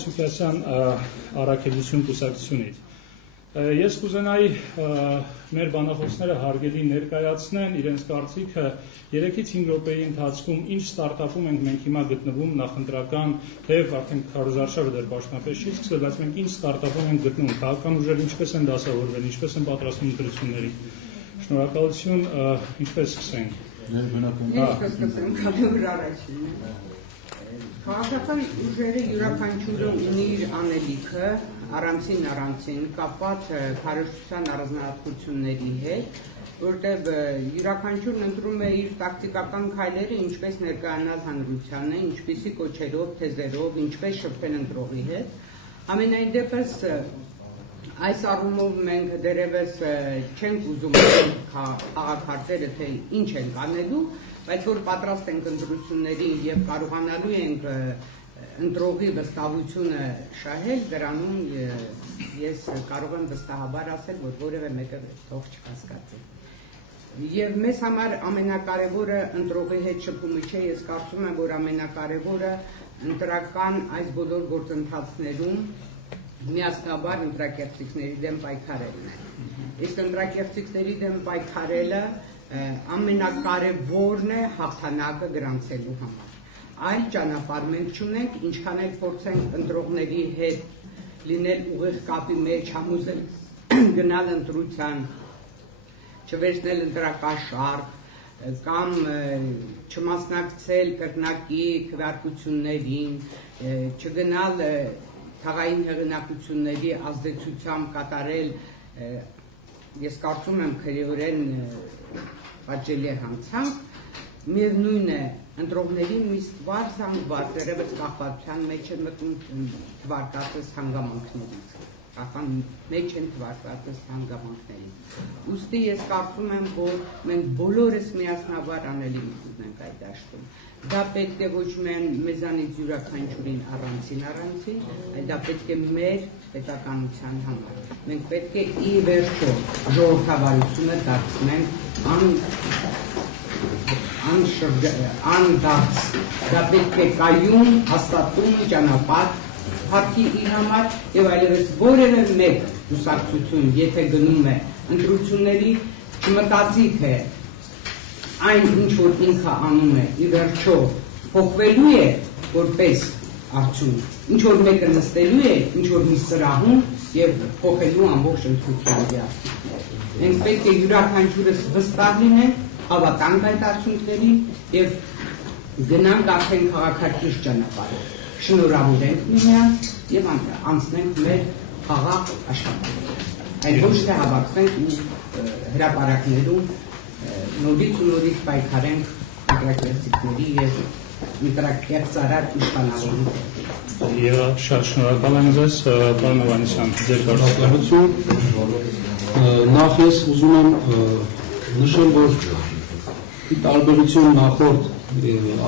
Սուքյասյան առաքելություն կուսակցությունից։ Ես կուզենայի մեր բանախոսները հարգելի ներկայացնեն իրենց կարծիքը 3-5 րոպեի ընթացքում ինչ ստարտափում ենք մենք հիմա գտնվում նախընտրական, թեև արդեն քարոզարշավը դեռ պաշտոնապես չի սկսվել, բայց մենք ինչ ստարտափում ենք գտնվում, քաղաքական ուժերը ինչպես են դասավորվել, ինչպես են պատրաստվում ընտրությունների։ Շնորհակալություն, ինչպես սկսենք։ Քաղաքական ուժերը յուրաքանչյուրը ունի իր անելիքը առանցին կապված քարոզչության առանձնահատկությունների հետ, որտեղ յուրաքանչյուրն ընտրում է իր տակտիկական քայլերը, ինչպես ներկայանալ հանրությանը, ինչպիսի կոչերով, թեզերով, ինչպես շփվել ընտրողի հետ։ Ամենայն դեպս այս առումով մենք դերևս չենք ուզում խաղաքարտերը, թե ինչ ենք անելու, բայց որ պատրաստ ենք ընտրությունների եւ կարողանալու ենք ընտրողի վստահությունը շահել, դրանում ես կարող եմ վստահաբար ասել, որ որևէ մեկը թող չկասկածի։ Եվ մեզ համար ամենակարևորը ընտրողի հետ շփումը չէ, ես կարծում եմ, որ ամենակարևորը ընտրական այս բոլոր գործընթացներում միասնաբար ընտրակեղծիքների դեմ պայքարելն է։ Իսկ ընտրակեղծիքների դեմ պայքարելը ամենակարևորն է հաղթանակը գրանցելու համար։ Այլ ճանապարհ մենք չունենք, ինչքան էլ փորձենք ընտրողների հետ լինել ուղիղ կապի մեջ, համոզել գնալ ընտրության, չվերցնել ընտրակաշառք կամ չմասնակցել կրկնակի քվեարկություններին, չգնալ թաղային հեղինակությունների ազդեցությամբ կատարել, ես կարծում եմ քրեորեն պատժելի հանցանք, միևնույն է ընտրողների մի ստվար զանգված, դեռևս կախվածության մեջ են մտնում թվարկածս հանգամանքներից, մեջ են թվարկածս հանգամանքներից։ Ուստի ես կարծում եմ, որ մենք բոլորս միասնաբար անելիք ունենք այդ դաշտում։ Դա պետք է ոչ միայն մեզանից յուրաքանչյուրին առանցին, այլ դա պետք է մեր պետականության համար։ Մենք պետք է ի վերջո ժողովրդավարությունը դարձնենք անդարձ, դա պետք է կայուն, հաստատուն ճանապարհ հարկի իր համար եւ այլևս որևէ մեկ կուսակցություն, եթե գնում է ընտրությունների, չմտածի թե այն ինչ որ ինքը անում է ի վերջո փոխվելու է որպես արդյունք, ինչ որ մեկը նստելու է, ինչ որ մի սրահում եւ փոխելու ամբողջ ընտրության դիակները։ Մենք պետք է յուրաքանչյուրս վստահ լինենք, հավատանք այդ արդյունքներին եւ գնանք արդեն քաղաքակիրթ ճանապարհով, շնորհավորենք միմյանց եւ անցնենք մեր խաղաղ աշխատանքը։ Այդ ոչ թե հավաքվենք ու հրապարակներում նորից պայքարենք ընտրակեղծիքների եւ ընտրակեղծարար իշխանավորի։ Եվ շատ շնորհակալ եմ ձեզ, պարոն Հովհաննիսյան, ձեր կարծիքով։ Նախ ես ուզում եմ նշել, որ ի տարբերություն նախորդ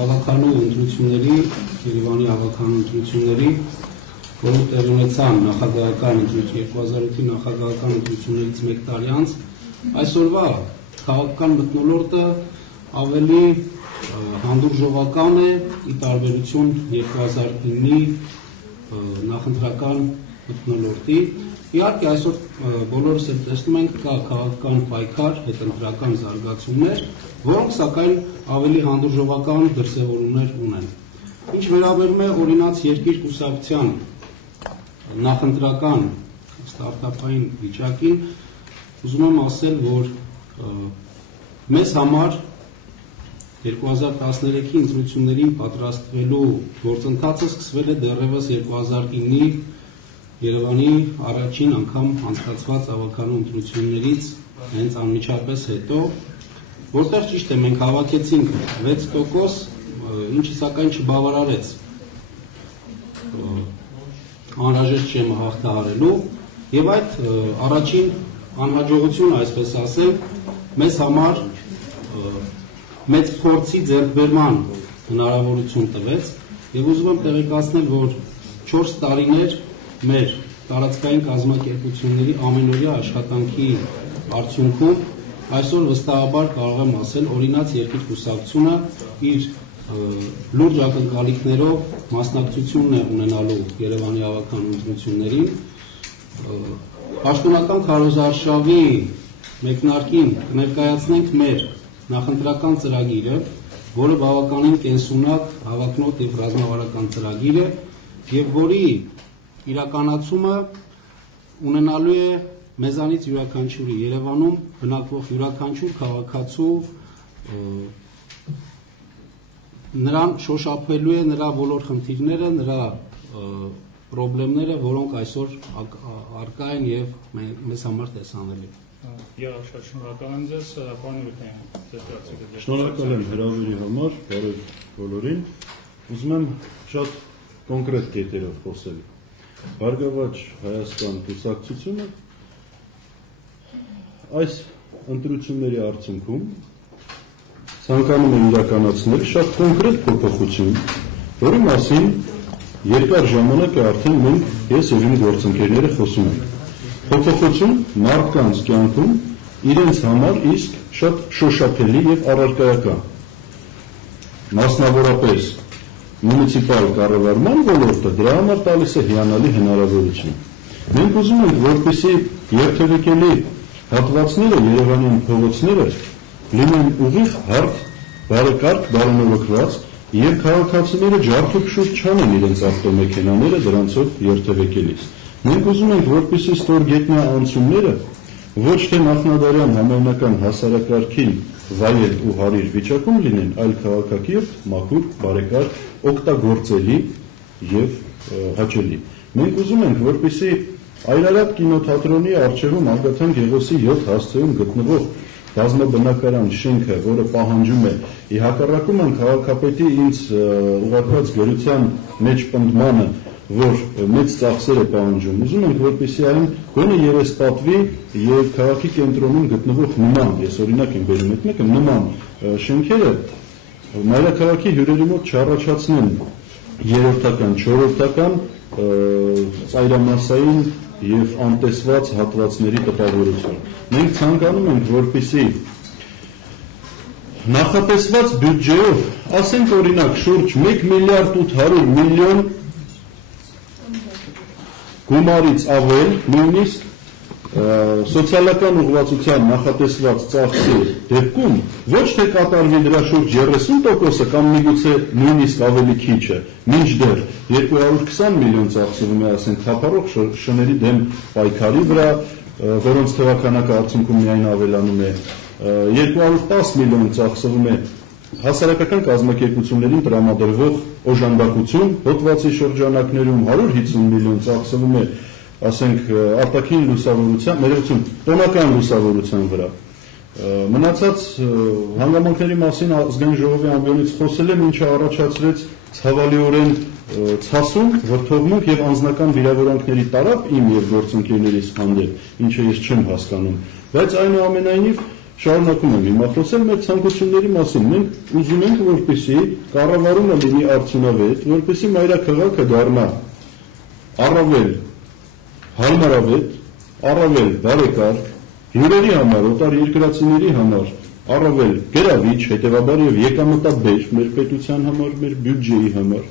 ավականու ընտրությունների, Երևանի ավականու ընտրությունների, որոնք տեղի ունեցան նախագահական ընտրություն 2008-ի նախագահական ընտրություններից մեկ տարի անց, այսօրվա քաղաքական մթնոլորտը ավելի հանդուրժողական է ի տարբերություն 2009-ի նախընտրական մթնոլորտի։ Իհարկե այսօր բոլորս էլ տեսնում ենք կա քաղաքական պայքար, հետընտրական զարգացումներ, որոնք սակայն ավելի հանդուրժողական դրսևորումներ ունեն։ Ինչ վերաբերում է օրինաց երկիր կուսակցության նախընտրական ստարտափային վիճակին, ուզում եմ ասել, որ մեզ համար 2013-ի ընտրություններին պատրաստվելու գործընթացը սկսվել է դեռևս 2009-ի Երևանի առաջին անգամ անցկացված ավականու ընտրություններից հենց անմիջապես հետո, որտեղ ճիշտ է մենք հավաքեցինք 6%, ինչը սակայն չբավարարեց անհրաժեշտ շեմը հաղթահարելու, եւ այդ առաջին անհաջողությունը, այսպես ասել, մեզ համար մեծ փորձի ձեռքբերման հնարավորություն տվեց եւ ուզում եմ տեղեկացնել, որ 4 տարիներ մեր տարածքային կազմակերպությունների ամենօրյա աշխատանքի արդյունքում այսօր վստահաբար կարող եմ ասել, օրինաց երկիր կուսակցությունը իր լուրջ ակնկալիքներով մասնակցությունն է ունենալու Երևանի ավականու ընտրություններին։ Պաշտոնական քարոզարշավի մեկնարկին կներկայացնենք մեր նախընտրական ծրագիրը, որը բավականին կենսունակ, հավակնոտ եւ ռազմավարական ծրագիր է, եւ որի իրականացումը ունենալու է մեզանից յուրաքանչյուրի Երևանում բնակվող յուրաքանչյուր քաղաքացու նրան շոշափելու է նրա բոլոր խնդիրները, նրա պրոբլեմները, որոնք այսօր առկա են եւ մեզ համար տեսանելի։ Շնորհակալ եմ ձեզ, պարոն Ուրիքյան, ձեր կարծիքը։ Շնորհակալ եմ հրավերի համար, բարև բոլորին։ Ուզում եմ շատ կոնկրետ կետերով խոսել։ Բարգավաճ Հայաստան կուսակցությունը այս ընտրությունների արդյունքում ցանկանում է իրականացնել շատ կոնկրետ փոփոխություն, որի մասին երկար ժամանակ է արդեն մենք ես եւ իմ գործընկերները խոսում ենք։ Փոփոխություն մարդկանց կյանքում իրենց համար իսկ շատ շոշափելի եւ առարկայական։ Մասնավորապես մունիցիպալ կառավարման ոլորտը դրա համար տալիս է հիանալի հնարավորություն։ Մենք ուզում ենք, որպեսզի երթևեկելի հատվածները Երևանի փողոցները լինեն ուղիղ հարթ, բարեկարգ, բարենովքված եւ քաղաքացիները ջարդուփշուր չանեն իրենց ավտոմեքենաները դրանցով երթևեկելիս։ Մենք ուզում ենք, որպեսզի ստորգետնյա անցումները ոչ թե նախնադարյան համայնական հասարակարգին վայել ու հարիր վիճակում լինեն, այլ քաղաքակիրթ, մաքուր, բարեկարգ, օգտագործելի եւ հաճելի։ Մենք ուզում ենք, որպեսզի Այրարատ կինոթատրոնի առջևում Արգաթան Գեղոսի 7 հասցեում գտնվող բազմաբնակարան շենքը, որը պահանջում է ի հակառակում քաղաքապետի ինձ ուղղված գրության մեջ պնդմանը, որ մեծ ծախսեր է պահանջում, ուզում ենք, որպեսզի այն գոնե երես պատվի եւ քաղաքի կենտրոնում գտնվող նման, ես օրինակ եմ բերում այդ մեկը, նման շենքերը մայրաքաղաքի հյուրերի մոտ չառաջացնեն երրորդական, չորրորդական ծայրամասային եւ անտեսված հատվածների տպավորություն։ Մենք ցանկանում ենք, որպեսզի նախատեսված բյուջեով, ասենք օրինակ շուրջ 1 միլիարդ 800 միլիոն գումարից ավել, նույնիսկ սոցիալական ուղղվածության նախատեսված ծախսի դեպքում ոչ թե կատարվի դրա շուրջ 30%-ը կամ միգուցե նույնիսկ ավելի քիչը, մինչդեռ 220 միլիոն ծախսվում է, ասենք, թափառող շների դեմ պայքարի վրա, որոնց թվականակը արդյունքում միայն ավելանում է, 210 միլիոն ծախսվում է հասարակական կազմակերպություններին տրամադրվող օժանդակություն, հոդվածի շրջանակներում 150 միլիոն ծախսվում է, ասենք, արտաքին լուսավորության, ներողություն, տոնական լուսավորության վրա։ Մնացած հանգամանքների մասին ազգային ժողովի ամբիոնից խոսել եմ, ինչը առաջացրեց ցավալիորեն ցասում, վրդովմունք եւ անձնական վիրավորանքների տարավ իմ եւ գործընկերներիս հանդեպ, ինչը ես չեմ հասկանում, բայց այնուամենայնիվ շարունակում եմ հիմա խոսել մեր ցանկությունների մասին։ Մենք ուզում ենք, որպեսզի կառավարումը լինի արդյունավետ, որպեսզի մայրաքաղաքը դառնա առավել հարմարավետ, առավել բարեկարգ, հյուրերի համար, օտարերկրացիների համար, առավել գրավիչ, հետևաբար եւ եկամտաբեր մեր պետության համար, մեր բյուջեի համար։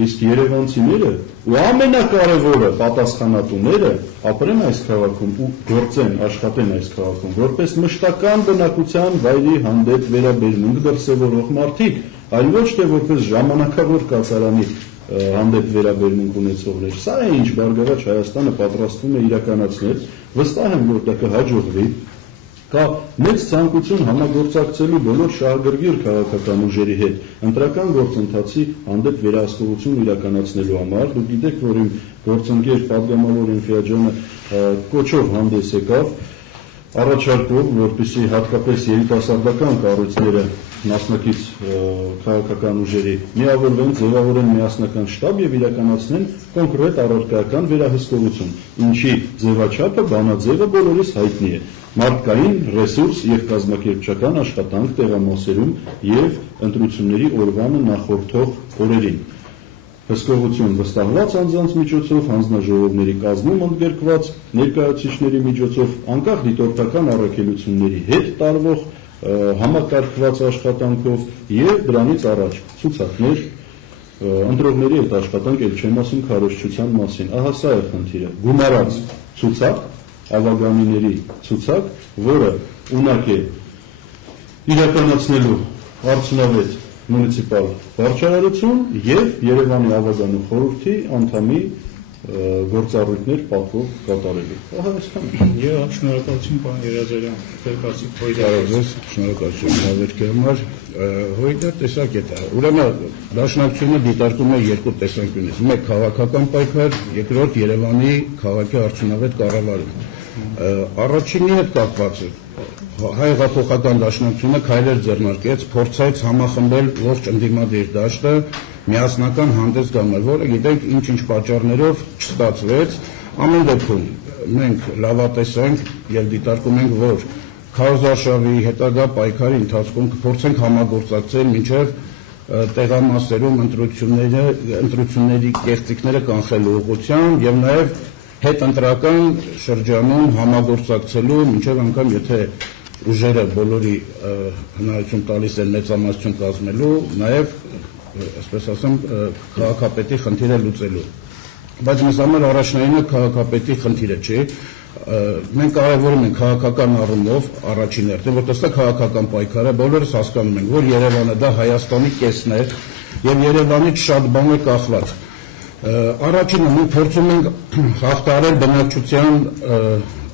Իսկ երևանցիները ու ամենակարևորը պատասխանատուները ապրեն այս քաղաքում ու գործեն, աշխատեն այս քաղաքում, որպես մշտական բնակության վայրի հանդեպ վերաբերմունք դրսևորող մարդիկ, այլ ոչ թե որպես ժամանակավոր կացարանի հանդեպ վերաբերմունք ունեցողներ։ Սա է ինչ Բարգավաճ Հայաստանը պատրաստվում է իրականացնել, վստահ եմ, որ դա կհաջողվի։ Կա մեծ ցանկություն համագործակցելու բոլոր շահագրգիռ քաղաքական ուժերի հետ ընտրական գործընթացի հանդեպ վերահսկողություն իրականացնելու համար։ Դուք գիտեք, որ իմ գործընկեր պատգամավոր Ինֆիաջյանը կոչով հանդես եկավ, առաջարկով, որպեսզի հատկապես երիտասարդական կառույցները մասնակից քաղաքական ուժերի միավորվեն, ձևավորեն միասնական շտաբ եւ իրականացնեն կոնկրետ առարկայական վերահսկողություն, ինչի ձևաչափը, բանաձևը բոլորիս հայտնի է։ Մարդկային ռեսուրս եւ կազմակերպչական աշխատանք տեղամասերում եւ ընտրությունների օրվանը նախորդող օրերին։ Հսկողություն վստահված անձանց միջոցով, հանձնաժողովների կազմում ընդգրկված ներկայացուցիչների միջոցով, անկախ դիտորդական առաքելությունների հետ տարվող համակարգված աշխատանքով եւ դրանից առաջ ցուցակներ, ընտրողների հետ աշխատանք, ել չեմ ասում քարոզչության մասին։ Ահա սա է խնդիրը։ Գումարած ցուցակ, ավագանիների ցուցակ, որը ունակ է իրականացնելու արդյունավետ մունիցիպալ վարչարարություն եւ Երևանի ավագանու խորհրդի անդամի գործառույթներ պատվով կատարելու։ Ահա այսքան։ Եվ շնորհակալություն պարոն Երազարյան, դերկացիկ Կարոզես, շնորհակալություն հավերքի համար։ Հույդը տեսակ է դա։ Ուրեմն դաշնակցությունը դիտարկում է երկու տեսանկյունից։ Մեկ քաղաքական պայքար, երկրորդ Երևանի քաղաքի արդյունավետ կառավարում։ Առաջինի հետ կապված է հայ-հեղափոխական դաշնակցությունը քայլեր ձեռնարկեց, փորձեց համախմբել ողջ ընդդիմադիր դաշտը միասնական հանդես գալ, որը գիտենք ինչ-ինչ պատճառներով չստացվեց։ Ամեն դեպքում մենք լավատես ենք եւ դիտարկում ենք, որ քարոզարշավի հետագա պայքարի ընթացքում կփորձենք համագործակցել մինչեւ տեղամասերում ընտրությունների կեղծիքները կանխելու ուղղությամբ եւ նաեւ հետընտրական շրջանում համագործակցելու մինչեւ անգամ եթե ուժերը բոլորի հնարավորություն տալիս են մեծամասնություն կազմելու, նաև, այսպես ասեմ, քաղաքապետի խնդիրը լուծելու։ Բայց մեզ համար առաջնայինը քաղաքապետի խնդիրը չի։ Մենք կարևորում ենք քաղաքական առումով առաջին հերթին, որտեղ դա քաղաքական պայքար է, բոլորս հասկանում ենք, որ Երևանը դա Հայաստանի կեսն է եւ Երևանից շատ բան է կախված։ Առաջինը մենք փորձում ենք հաղթահարել բնակչության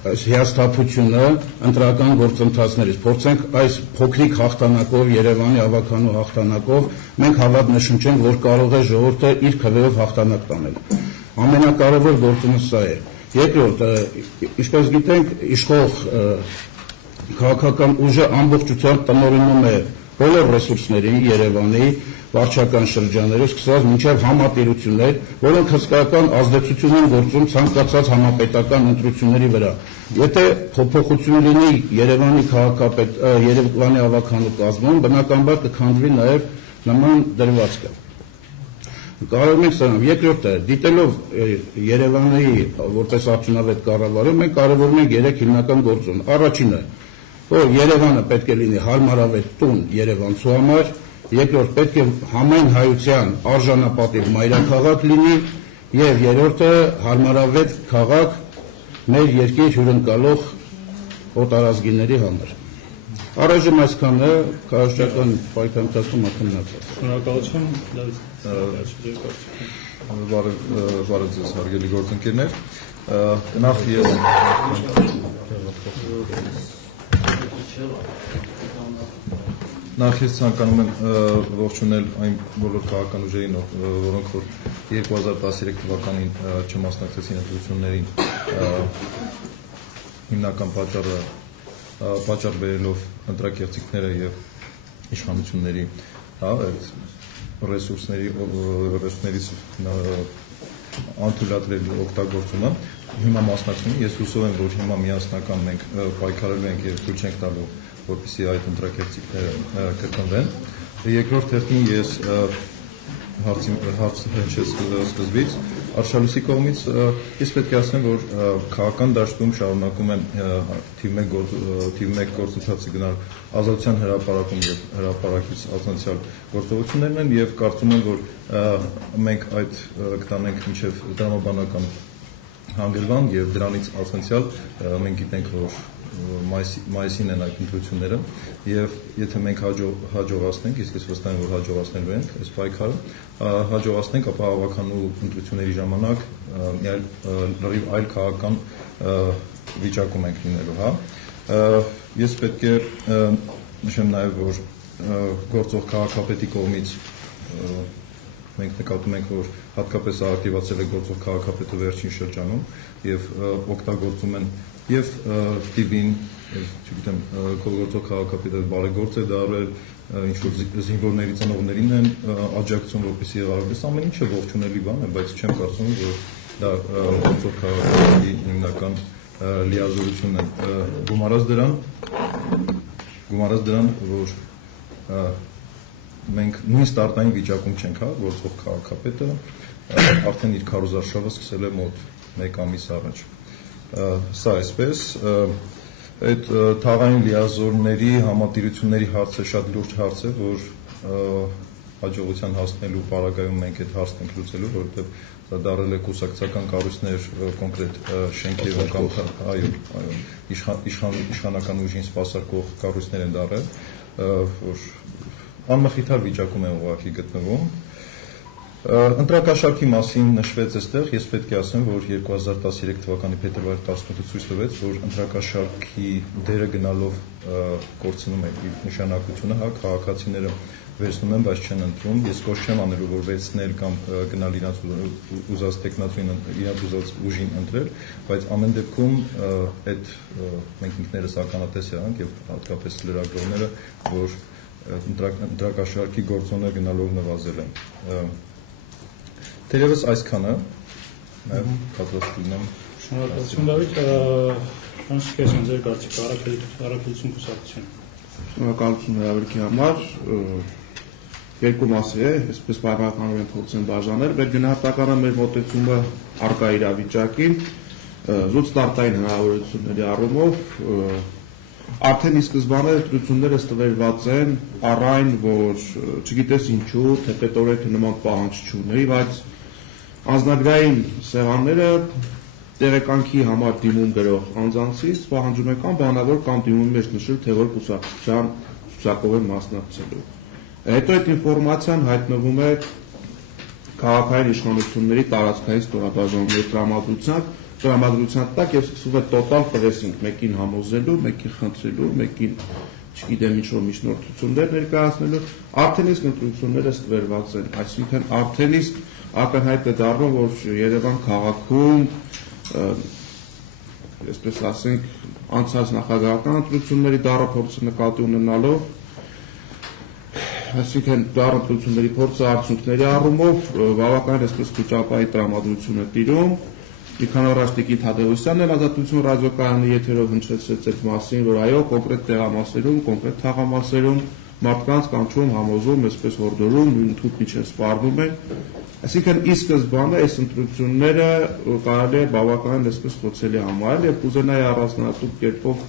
հիասթափությունը ընտրական գործընթացներից, փորձենք այս փոքրիկ հաղթանակով, Երևանի ավականու հաղթանակով, մենք հավատ նշնչենք, որ կարող է ժողովուրդը իր քվեով հաղթանակ տանել։ Ամենակարևոր գործոնը սա է։ Երկրորդ, ինչպես գիտենք, իշխող քաղաքական ուժը ամբողջությամբ տնօրինում է բոլոր ռեսուրսներին Երևանի վարչական շրջաններով սկսած մինչև համատիրություններ, որոնք հսկայական ազդեցություն են գործում ցանկացած համապետական ընտրությունների վրա։ Եթե փոփոխություն լինի Երևանի քաղաքապետ, Երևանի ավականու կազմում, բնականաբար կքանդվի նաև նման դրվածքը։ Կարող ենք սրանով։ Երկրորդը, դիտելով Երևանի որպես արդյունավետ կառավարում, մենք կարևորում ենք 3 հիմնական գործոն։ Առաջինը, որ Երևանը պետք է լինի հարմարավետ տուն երևանցու համար, երկրորդ պետք է համայն հայության արժանապատիվ մայրաքաղաք լինի եւ երրորդը հարմարավետ քաղաք մեր երկիր հյուրընկալող օտարազգիների համար։ Առայժմ այսքանը քարոզչական պայքարի ընթացքում ակնհայտացած։ Շնորհակալություն, Բարև ձեզ հարգելի գործընկերներ։ Նախ ես Նախ ես ցանկանում եմ ողջունել այն բոլոր քաղաքական ուժերին, որոնք որ 2013 թվականին չմասնակցեցին ընտրություններին, հիմնական պատճառ բերելով ընտրակեղծիքները եւ իշխանությունների ռեսուրսներից անթույլատրելի օգտագործումը հիմա մասնակցում ես հուսով եմ, որ հիմա միասնական մենք պայքարելու ենք եւ ցույց ենք տալու, որպեսզի այդ ընտրակեղծիքները կրկնվեն։ Երկրորդ հերթին ես հարց հնչեց սկզբից Արշալույսի կողմից ես պետք է ասեմ, որ քաղաքական դաշտում շարունակում են թիվ 1 գործընթացի գնալ ազատության հրապարակում եւ հրապարակից ազատացիալ գործողություններն են եւ կարծում եմ, որ մենք այդ կտանենք մինչեւ դրամաբանական հանգրվան եւ դրանից ազատացիալ մենք գիտենք, որ մայիսին են այդ ընտրությունները եւ եթե մենք հաջողացնենք, իսկ ես վստահ եմ, որ հաջողացնելու ենք այս պայքարը, հաջողացնենք, ապա ավականու ընտրությունների ժամանակ լրիվ այլ քաղաքական վիճակում ենք լինելու, հա։ Ես պետք է նշեմ նաեւ, որ գործող քաղաքապետի կողմից մենք նկատում ենք, որ հատկապես ակտիվացել է գործող քաղաքապետը վերջին շրջանում եւ օգտագործում են եւ տիպին, չգիտեմ, գործող քաղաքապետը բարեգործ է դարել, ինչ որ զինվորների ծնողներին են աջակցում, որպեսզի եղարվես ամեն ինչը ողջունելի բան է, բայց չեմ կարծում, որ դա գործող քաղաքապետի հիմնական լիազորությունն է։ Գումարած դրան, որ մենք նույն ստարտային վիճակում չենք, հա, գործող քաղաքապետը արդեն իր քարոզարշավը սկսել է մոտ 1 ամիս առաջ։ Սա այսպես, Այդ թաղային լիազորների համատիրությունների հարցը շատ լուրջ հարց է, որ հաջողության հասնելու պարագայում մենք այդ հարցն ենք լուծելու, որովհետև դա դարել է կուսակցական կառույցներ կոնկրետ շենքերում կամ իշխանական ուժին սպասարկող կառույցներ են դարել, որ անմխիթար վիճակում են ուղղակի գտնվում։ Ընտրակաշարքի մասին նշվեց այստեղ, ես պետք է ասեմ, որ 2013 թվականի փետրվարի 18-ը ցույց տվեց, որ ընտրակաշարքի դերը գնալով կորցնում է իր նշանակությունը, հա, քաղաքացիները վերցնում են, բայց չեն ընտրում։ Ես կոչ չեմ անելու, որ վերցնել կամ գնալ իրաց ուզած տեխնացուին, իրաց ուզած ուժին ընտրել, բայց ամեն դեպքում այդ մենք ինքներս ականատես եղանք եւ հատկապես լրագրողները, որ ընտրակաշարքի գործոնները գնալով նվազել են։ Թերևս այսքանը նաև պատրաստ լինեմ։ Շնորհակալություն Դավիթ, Ֆրանսիսկոսյան ձեր կարծիքը առաքելություն կուսակցություն։ Շնորհակալություն հրավերքի համար։ Երկու մասի է, այսպես պայմանականորեն փորձեմ բաժանել, մեր գնահատականը մեր մոտեցումը առկա իրավիճակին, զուտ ստարտային հնարավորությունների առումով արդեն ի սկզբանե ընտրությունները ստվերված են առայն, որ չգիտես ինչու, թեպետորեն թե նման պահանջ չունի, բայց անձնագրային սեղանները տեղեկանքի համար դիմում գրող անձանցից պահանջում են կամ բանավոր կամ դիմումի մեջ նշել, թե որ կուսակցության ցուցակով են մասնակցելու։ Հետո այդ ինֆորմացիան հայտնվում է քաղաքային իշխանությունների տարածքային ստորաբաժանումների տրամադրության տակ եւ սկսվում է տոտալ պրեսինգ, մեկին համոզելու, մեկին խնդրելու, մեկին, չգիտեմ ինչ-որ միջնորդություններ ներկայացնելու, արդեն իսկ ընտրությունները ստվերված են, այսինքն արդեն իսկ ակնհայտ է դառնում, որ Երևան քաղաքում, այսպես ասենք, անցած նախագահական ընտրությունների դարափորձը նկատի ունենալով, այսինքն դարընտրությունների փորձը արդյունքների առումով բավականին այսպես քուճապայի տրամադրություն է տիրում։ Մի քանի օր Տիկին Թադևոսյանն էլ Ազատություն ռադիոկայանի եթերով հնչեցրեց այդ մասին, որ այո, կոնկրետ տեղամասերում, կոնկրետ թաղամասերում մարդկանց կանչում, համոզում, այսպես հորդորում, նույն թուփ միջև սպառնում են։ Այսինքն ի սկզբանե այս ընտրությունները կարելի է բավականին այսպես խոցելի համարել եւ կուզենայի առանձնահատուկ կերպով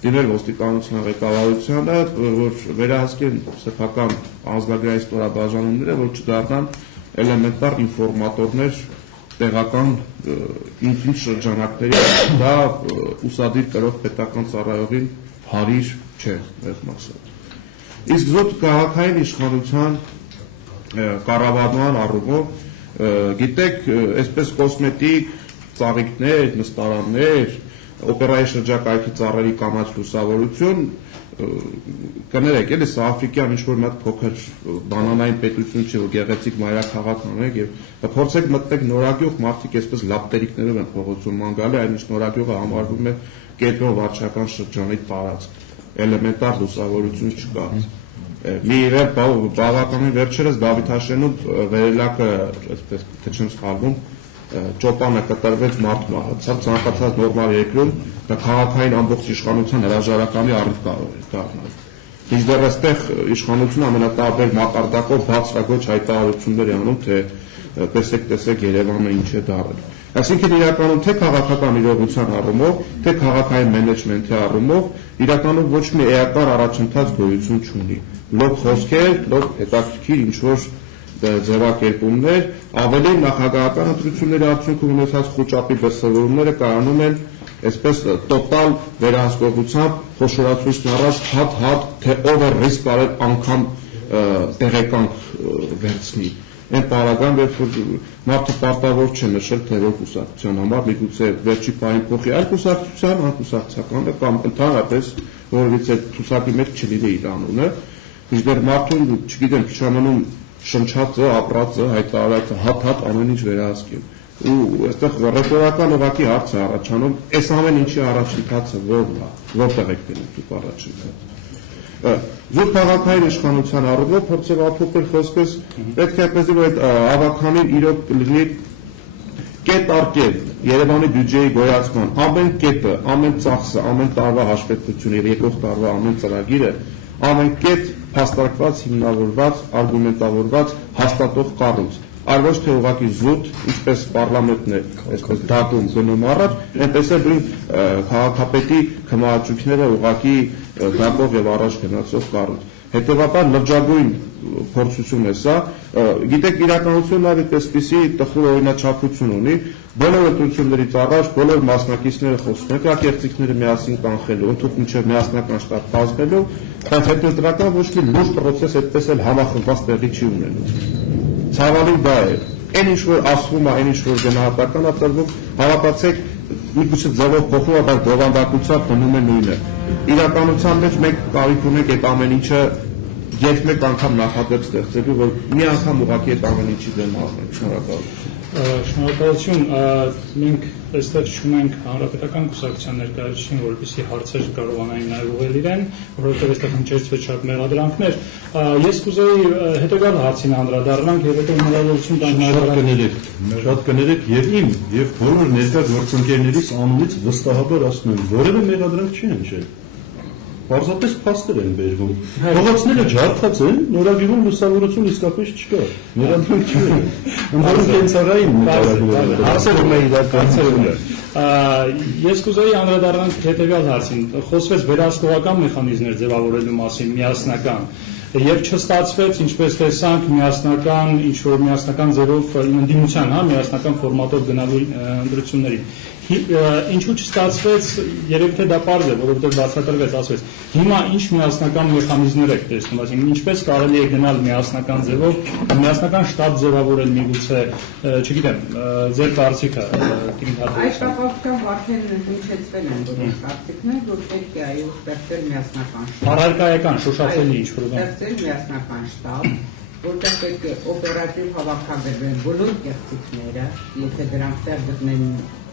դիմել ոստիկանության ղեկավարությանը, որ վերահսկեն սեփական անձնագրային ստորաբաժանումները, որ չդառնան էլեմենտար ինֆորմատորներ տեղական ինչ շրջանակների, դա ուսադիր կրող պետական ծառայողին հարիր չէ, մեղմ ասած։ Իսկ զուտ քաղաքային իշխանության կառավարման առումով, գիտեք, այսպես կոսմետիկ ծաղիկներ, նստարաններ, օպերայի շրջակայքի ծառերի կանաչ լուսավորություն, կներեք, էլի սա աֆրիկյան ինչ-որ մի հատ փոքր բանանային պետություն չի, որ գեղեցիկ մայրաքաղաք անեք եւ փորձեք մտնել նորագյուղ, մարդիկ այսպես լապտերիկներով են փողոցում անգալի, այն ինչ նորագյուղը համարվում է կենտրոն վարչական շրջանի տարածք, էլեմենտար լուսավորություն չկա։ Մի բավականին վերջերս Դավիթաշենում վերելակը, այսպես թե չեմ սխալվում, ճոպանը կտրվեց մարդ մահացավ, ցանկացած նորմալ երկրում դա քաղաքային ամբողջ իշխանության հրաժարականի առիթ կարող է դառնալ։ Մինչդեռ այստեղ իշխանությունը ամենատարբեր մակարդակով բացրագոչ հայտարարություններ է անում, թե տեսեք Երևանը ինչ է դառել։ Այսինքն իրականում թե քաղաքական իրողության առումով, թե քաղաքային մենեջմենթի առումով իրականում ոչ մի էական առաջընթաց գոյություն չունի։ Լոկ խոսքեր, լոկ հետաքրքիր ինչ-որ ձևակերպումներ, ավելի նախագահական ընտրությունների արդյունքում ունեցած խոճապի դրսևորումները կայանում են այսպես տոտալ վերահսկողությամբ խոշորացուցն առաջ հատ, թե ով է ռիսկ արել անգամ տեղեկանք վերցնի։ Այն պարագան, որ մարդը պարտավոր չէ նշել, թե որ կուսակցության համար միգուցե վերջի պահին փոխի այլ կուսակցության, անկուսակցականը կամ ընդհանրապես որևիցե ցուցակի մեջ չլինի իր անունը, մինչդեռ մարդուն, չգիտեմ, քիչամանում շնչածը, ապրածը, հայտարարածը հատ ամեն ինչ վերահսկել։ Ու այստեղ ռետորիկական ուղղակի հարց է առաջանում, այս ամեն ինչի առաջընթացը որն է, որտեղ եք գնում դուք առաջընթաց։ Զուտ քաղաքային իշխանության առումով փորձել ապոկել խոսքս, պետք է այդպես որ այդ ավականին իրոք լինի կետ առ կետ Երևանի բյուջեի գոյացման ամեն կետը, ամեն ծախսը, ամեն տարվա հաշվետվությունը, եկող տարվա ամեն ծրագիրը, ամեն կետ հաստատված, հիմնավորված, արգումենտավորված, հաստատող կառույց։ այլ ոչ թե ուղղակի զուտ, ինչպես պարլամենտն է այսպես դատում գնում առաջ, այնպես էլ քաղաքապետի քմահաճույքները ուղղակի դատող եւ առաջ գնացող կառույց։ Հետևաբար լրջագույն փորձություն է սա, գիտեք իրականությունն ավելի այսպիսի տխուր օրինաչափություն ունի, բոլոր ընտրություններից առաջ բոլոր մասնակիցները խոսում են կեղծիքները միասին կանխելու, ընդհանուր մինչև միասնական շտաբ կազմելու, բայց հետընտրական ոչ մի լուրջ process այդպես էլ համախմբված տեղի չի ունենում։ Ցավալի դա է, այն ինչ որ ասվում է, այն ինչ որ գնահատական է տրվում, հավատացեք, միգուցե ձևով փոխվում է, բայց բովանդակությամբ մնում է նույնը։ Իրականության մեջ մենք կարիք ունենք այդ ամեն ինչը երբ-մեկ անգամ նախադեպ ստեղծելու, որ մի անգամ ուղղակի այդ ամեն ինչի դեմ առնենք։ Շնորհակալություն։ Մենք այստեղ չունենք հանրապետական կուսակցության ներկայացուցիչին, որպեսզի հարցեր կարողանային նաև ուղղել իրեն, որովհետև այստեղ հնչեցվեց շատ մեղադրանքներ։ Ես կուզեի հետևյալ հարցին անդրադառնանք եւ հետո հնարավորություն տանք նաև շատ կներեք եւ իմ եւ բոլոր ներկա գործընկերներից անունից վստահաբար ասում եմ, որևէ մեղադրանք չի հնչել։ Պարզապես փաստեր են բերվում։ Փողոցները ջարդած են, նորագիրում լուսավորություն իսկապես չկա։ Մեղադրանք չի։ Ընդհանուր կենցաղային նկարագրել։ Հարցերում է իրականացնում։ Ես կուզեի անդրադառնալ հետևյալ հարցին։ Խոսվեց վերահսկողական մեխանիզմներ ձևավորելու մասին, միասնական։ Երբ չստացվեց, ինչպես տեսանք, միասնական, ինչ-որ միասնական ձևով ընդդիմության, միասնական ֆորմատով գնալու ընտրություններին։ Ինչու չստացվեց, երևի թե դա պարզ է, որովհետև բացատրվեց, ասվեց, հիմա ինչ միասնական մեխանիզմներ եք տեսնում, այսինքն ինչպես կարելի է գնալ միասնական ձևով, միասնական շտաբ ձևավորել միգուցե, չգիտեմ, ձեր կարծիքը Այս կապակցությամբ արդեն հնչեցվել են բոլոր կարծիքներ, որ պետք է այո ստեղծել միասնական շտաբ։ Առարկայական, շոշափելի ինչ-որ բան։ Ստեղծել միասնական շտաբ, որտեղ պետք է օպերատիվ հավաքագրվեն բոլոր կեղծիքները, եթե դրանք տեղ գտնեն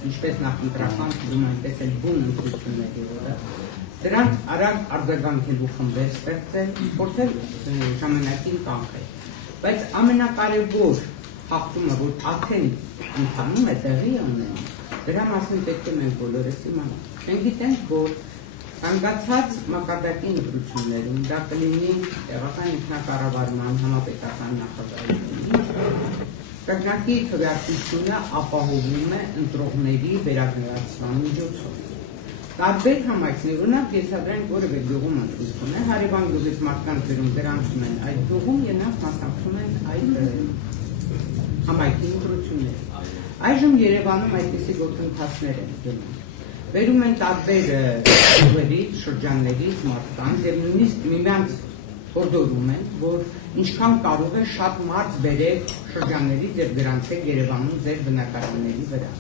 ինչպես նախընտրական դում այնպես էլ բուն ընտրությունների օրը, դրանք արագ արձագանքելու խմբեր ստեղծել, փորձել ժամանակին կանխել։ Բայց ամենակարևոր հաղթումը, որ արդեն ընթանում է, տեղի ունենում, դրա մասին պետք է մենք բոլորս իմանանք։ Մենք գիտենք, որ Կանգացած մակարդակի ընտրություններում դա կլինի տեղական ինքնակառավարման համապետական նախագահությունում կրկնակի քվեարկությունը ապահովում է ընտրողների վերագրացման միջոցով։ Տարբեր համայնքներ, օրինակ ենթադրենք որևէ գյուղում ընտրություն է, հարևան գյուղից մարդկանց բերում գրանցում են այդ գյուղում եւ նրանք մասնակցում են այդ համայնքի ընտրություններին։ Այժմ Երևանում այդպիսի գործընթացներ են գնում։ Վերում են տարբեր գյուղերից, շրջաններից մարդկանց եւ նույնիսկ միմյանց հորդորում են, որ ինչքան կարող է շատ մարդ բերեք շրջաններից եւ գրանցեք Երևանում ձեր բնակարանների վրա։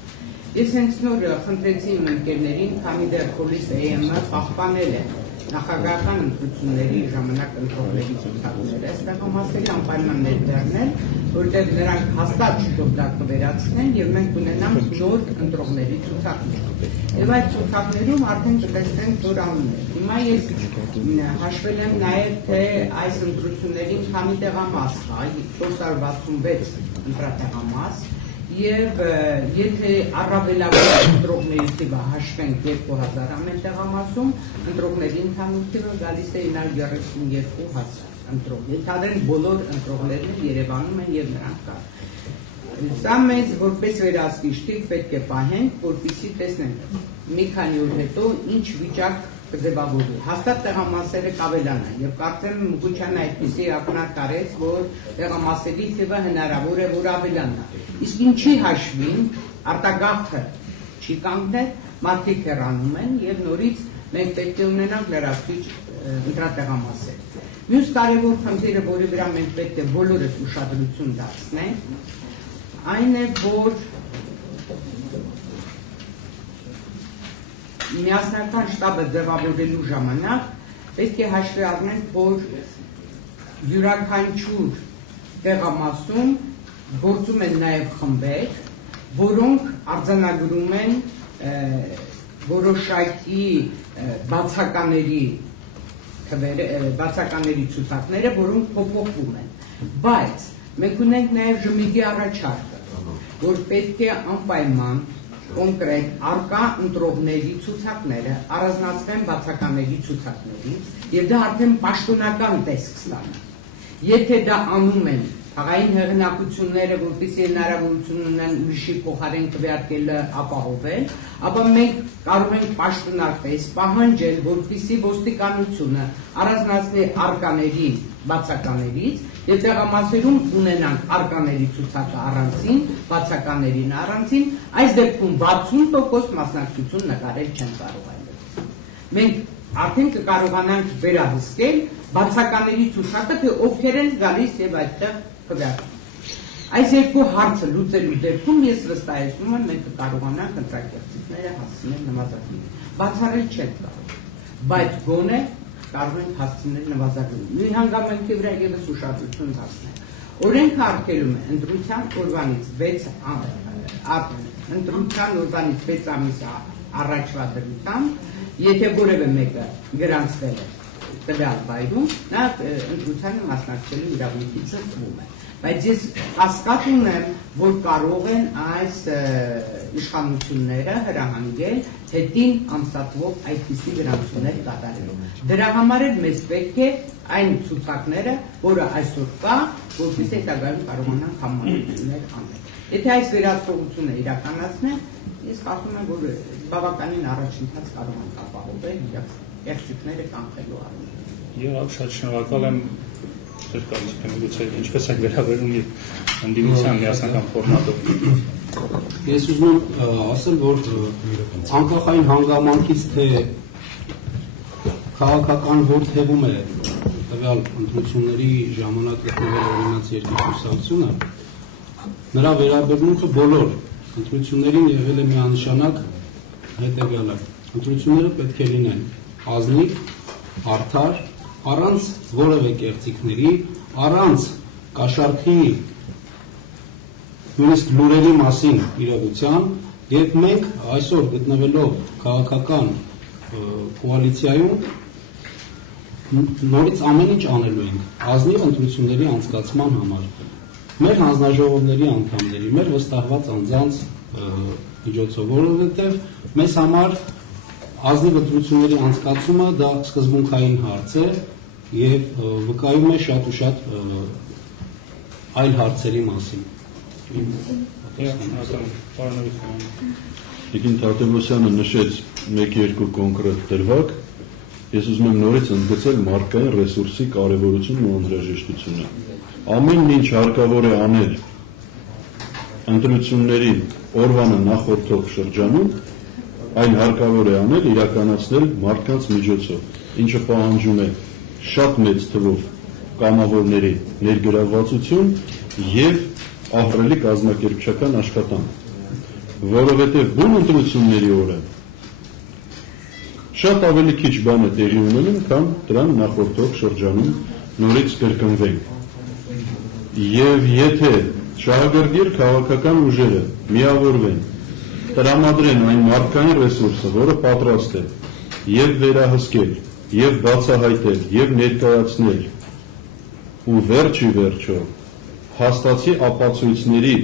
Ես հենց նոր խնդրեցի իմ ընկերներին, քանի դեռ Police AM-ը պահպանել է նախագահական ընտրությունների ժամանակ ընտրողների ցուցակները, այստեղ համասերի անպայման ներդրնել, որտեղ նրանք հաստատ շուտով դա կվերացնեն եւ մենք ունենանք նոր ընտրողների ցուցակներ։ Եվ այդ ցուցակներում արդեն կտեսնենք նոր անուններ։ Հիմա ես հաշվել եմ նաեւ թե այս ընտրություններին քանի տեղամաս կա, 466 ընտրատեղամաս, եւ եթե առավելագույն ընտրողների թիվը հաշվենք 2000 ամեն տեղամասում, ընտրողների ընդհանուր թիվը գալիս է 932,000 ընտրող։ Ենթադրենք բոլոր ընտրողներն Երևանում են եւ նրանք կան։ Սա մեզ որպես վերահսկիչի պետք է պահենք, որպեսզի տեսնենք մի քանի օր հետո ինչ վիճակ կձևավորվի։ Հաստատ տեղամասերը կավելանան եւ կարծեմ Մուկուչյանը այդպիսի ակնարկ արեց, որ տեղամասերի թիվը հնարավոր է որ ավելանա։ Իսկ ինչի հաշվին արտագաղթը չի կանգնել, մարդիկ հեռանում են եւ նորից մենք պետք է ունենանք լրացուցիչ ընտրատեղամասեր։ Մյուս կարևոր խնդիրը, որի վրա մենք պետք է բոլորս ուշադրություն դարձնենք, այն է, որ միասնական շտաբը ձևավորելու ժամանակ պետք է հաշվի առնենք, որ յուրաքանչյուր տեղամասում գործում են նաև խմբեր, որոնք արձանագրում են որոշակի բացակաների ցուցակները, որոնք փոփոխվում են։ Բայց մենք ունենք նաև ժմիգի առաջարկը, որ պետք է անպայման կոնկրետ արկա ընտրողների ցուցակները առանձնացվեն բացականների ցուցակներից եւ դա արդեն պաշտոնական տեսք ստանա։ Եթե դա անում են Խաղային հեղինակությունները, որպեսզի հնարավորություն ունեն ուրիշի փոխարեն քվեարկելը ապահովել, ապա մենք կարող ենք պաշտոնապես պահանջել, որպեսզի ոստիկանությունը առանձնացնի արկաների բացականերից եւ տեղամասերում ունենանք արկաների ցուցակը առանցին, բացականերին առանցին, այս դեպքում 60% մասնակցություն նկարել չեն կարող այլևս։ Մենք արդեն կկարողանանք վերահսկել բացակաների ցուցակը, թե ովքեր են գալիս եւ այդտեղ քվեարկում։ Այս երկու հարցը լուծելու դեպքում ես վստահեցնում եմ մենք կկարողանանք ընտրակերտիկները հասցնել նվազագույնի։ Բացառել չենք կարող, բայց գոնե կարող ենք հասցնել նվազագույնի։ Մի հանգամանքի վրա եւս ուշադրություն դարձնել։ Օրենքը արգելում է ընտրության օրվանից 6 ամիս առաջվա դրությամբ, եթե որևէ մեկը գրանցվել է տվյալ վայրում, նա ընտրությանը մասնակցելու իրավունքից զրկվում է։ Բայց ես հասկացում ունեմ, որ կարող են այս իշխանությունները հրահանգել հետին ամսաթվով այդպիսի գրանցումներ կատարելու։ Դրա համար էլ մեզ պետք է այն ցուցակները, որը այսօր կա, որպեսզի հետագայում կարողանան համանություններ անել։ Եթե այս վերահսկողությունը իրականացնեն, ես կարծում եմ, որ բավականին առաջընթաց կարող ենք ապահովել երթուղիները կանխելու առումով։ Եվ շատ շնորհակալ եմ ինչպես եք վերաբերում ընդդիմության միասնական ֆորմատով։ Ես ուզում եմ ասել, որ անկախ այն հանգամանքից, թե քաղաքական որդեվում է տվյալ ընտրությունների ժամանակ գտնվել օրինաց երկրի կուսակցությունը, նրա վերաբերմունքը բոլոր ընտրություններին եղել է միանշանակ հետևյալը. ընտրությունները պետք է լինեն ազնիվ, արդար, առանց որևէ կեղծիքների, առանց կաշառքի նույնիսկ լուրերի մասին իրողության, եւ մենք այսօր գտնվելով քաղաքական կոալիցիայում նորից ամեն ինչ անելու ենք ազնիվ ընտրությունների անցկացման համար, մեր հանձնաժողովների անդամների, մեր վստահված անձանց միջոցով, որովհետեւ մեզ համար ազնիվ ընտրությունների անցկացումը դա սկզբունքային հարց է եւ վկայում է շատ ու շատ այլ հարցերի մասին։ Տիկին Թադևոսյանը նշեց 1-2 կոնկրետ դրվագ, ես ուզում եմ նորից ընդգծել մարդկային ռեսուրսի կարևորությունն ու անհրաժեշտությունը։ Ամեն ինչ հարկավոր է անել ընտրություններին օրվանը նախորդող շրջանում, այն հարկավոր է անել իրականացնել մարդկանց միջոցով, ինչը պահանջում է շատ մեծ թվով կամավորների ներգրավվածություն եւ ահռելի կազմակերպչական աշխատանք, որովհետեւ բուն ընտրությունների օրը շատ ավելի քիչ բան է տեղի ունենում, քան դրան նախորդող շրջանում նորից կրկնվենք։ Եվ եթե շահագրգիռ քաղաքական ուժերը միավորվեն, տրամադրեն այն մարդկային ռեսուրսը, որը պատրաստ է եւ վերահսկել, եւ բացահայտել, եւ ներկայացնել, ու վերջի վերջո հաստացի ապացույցների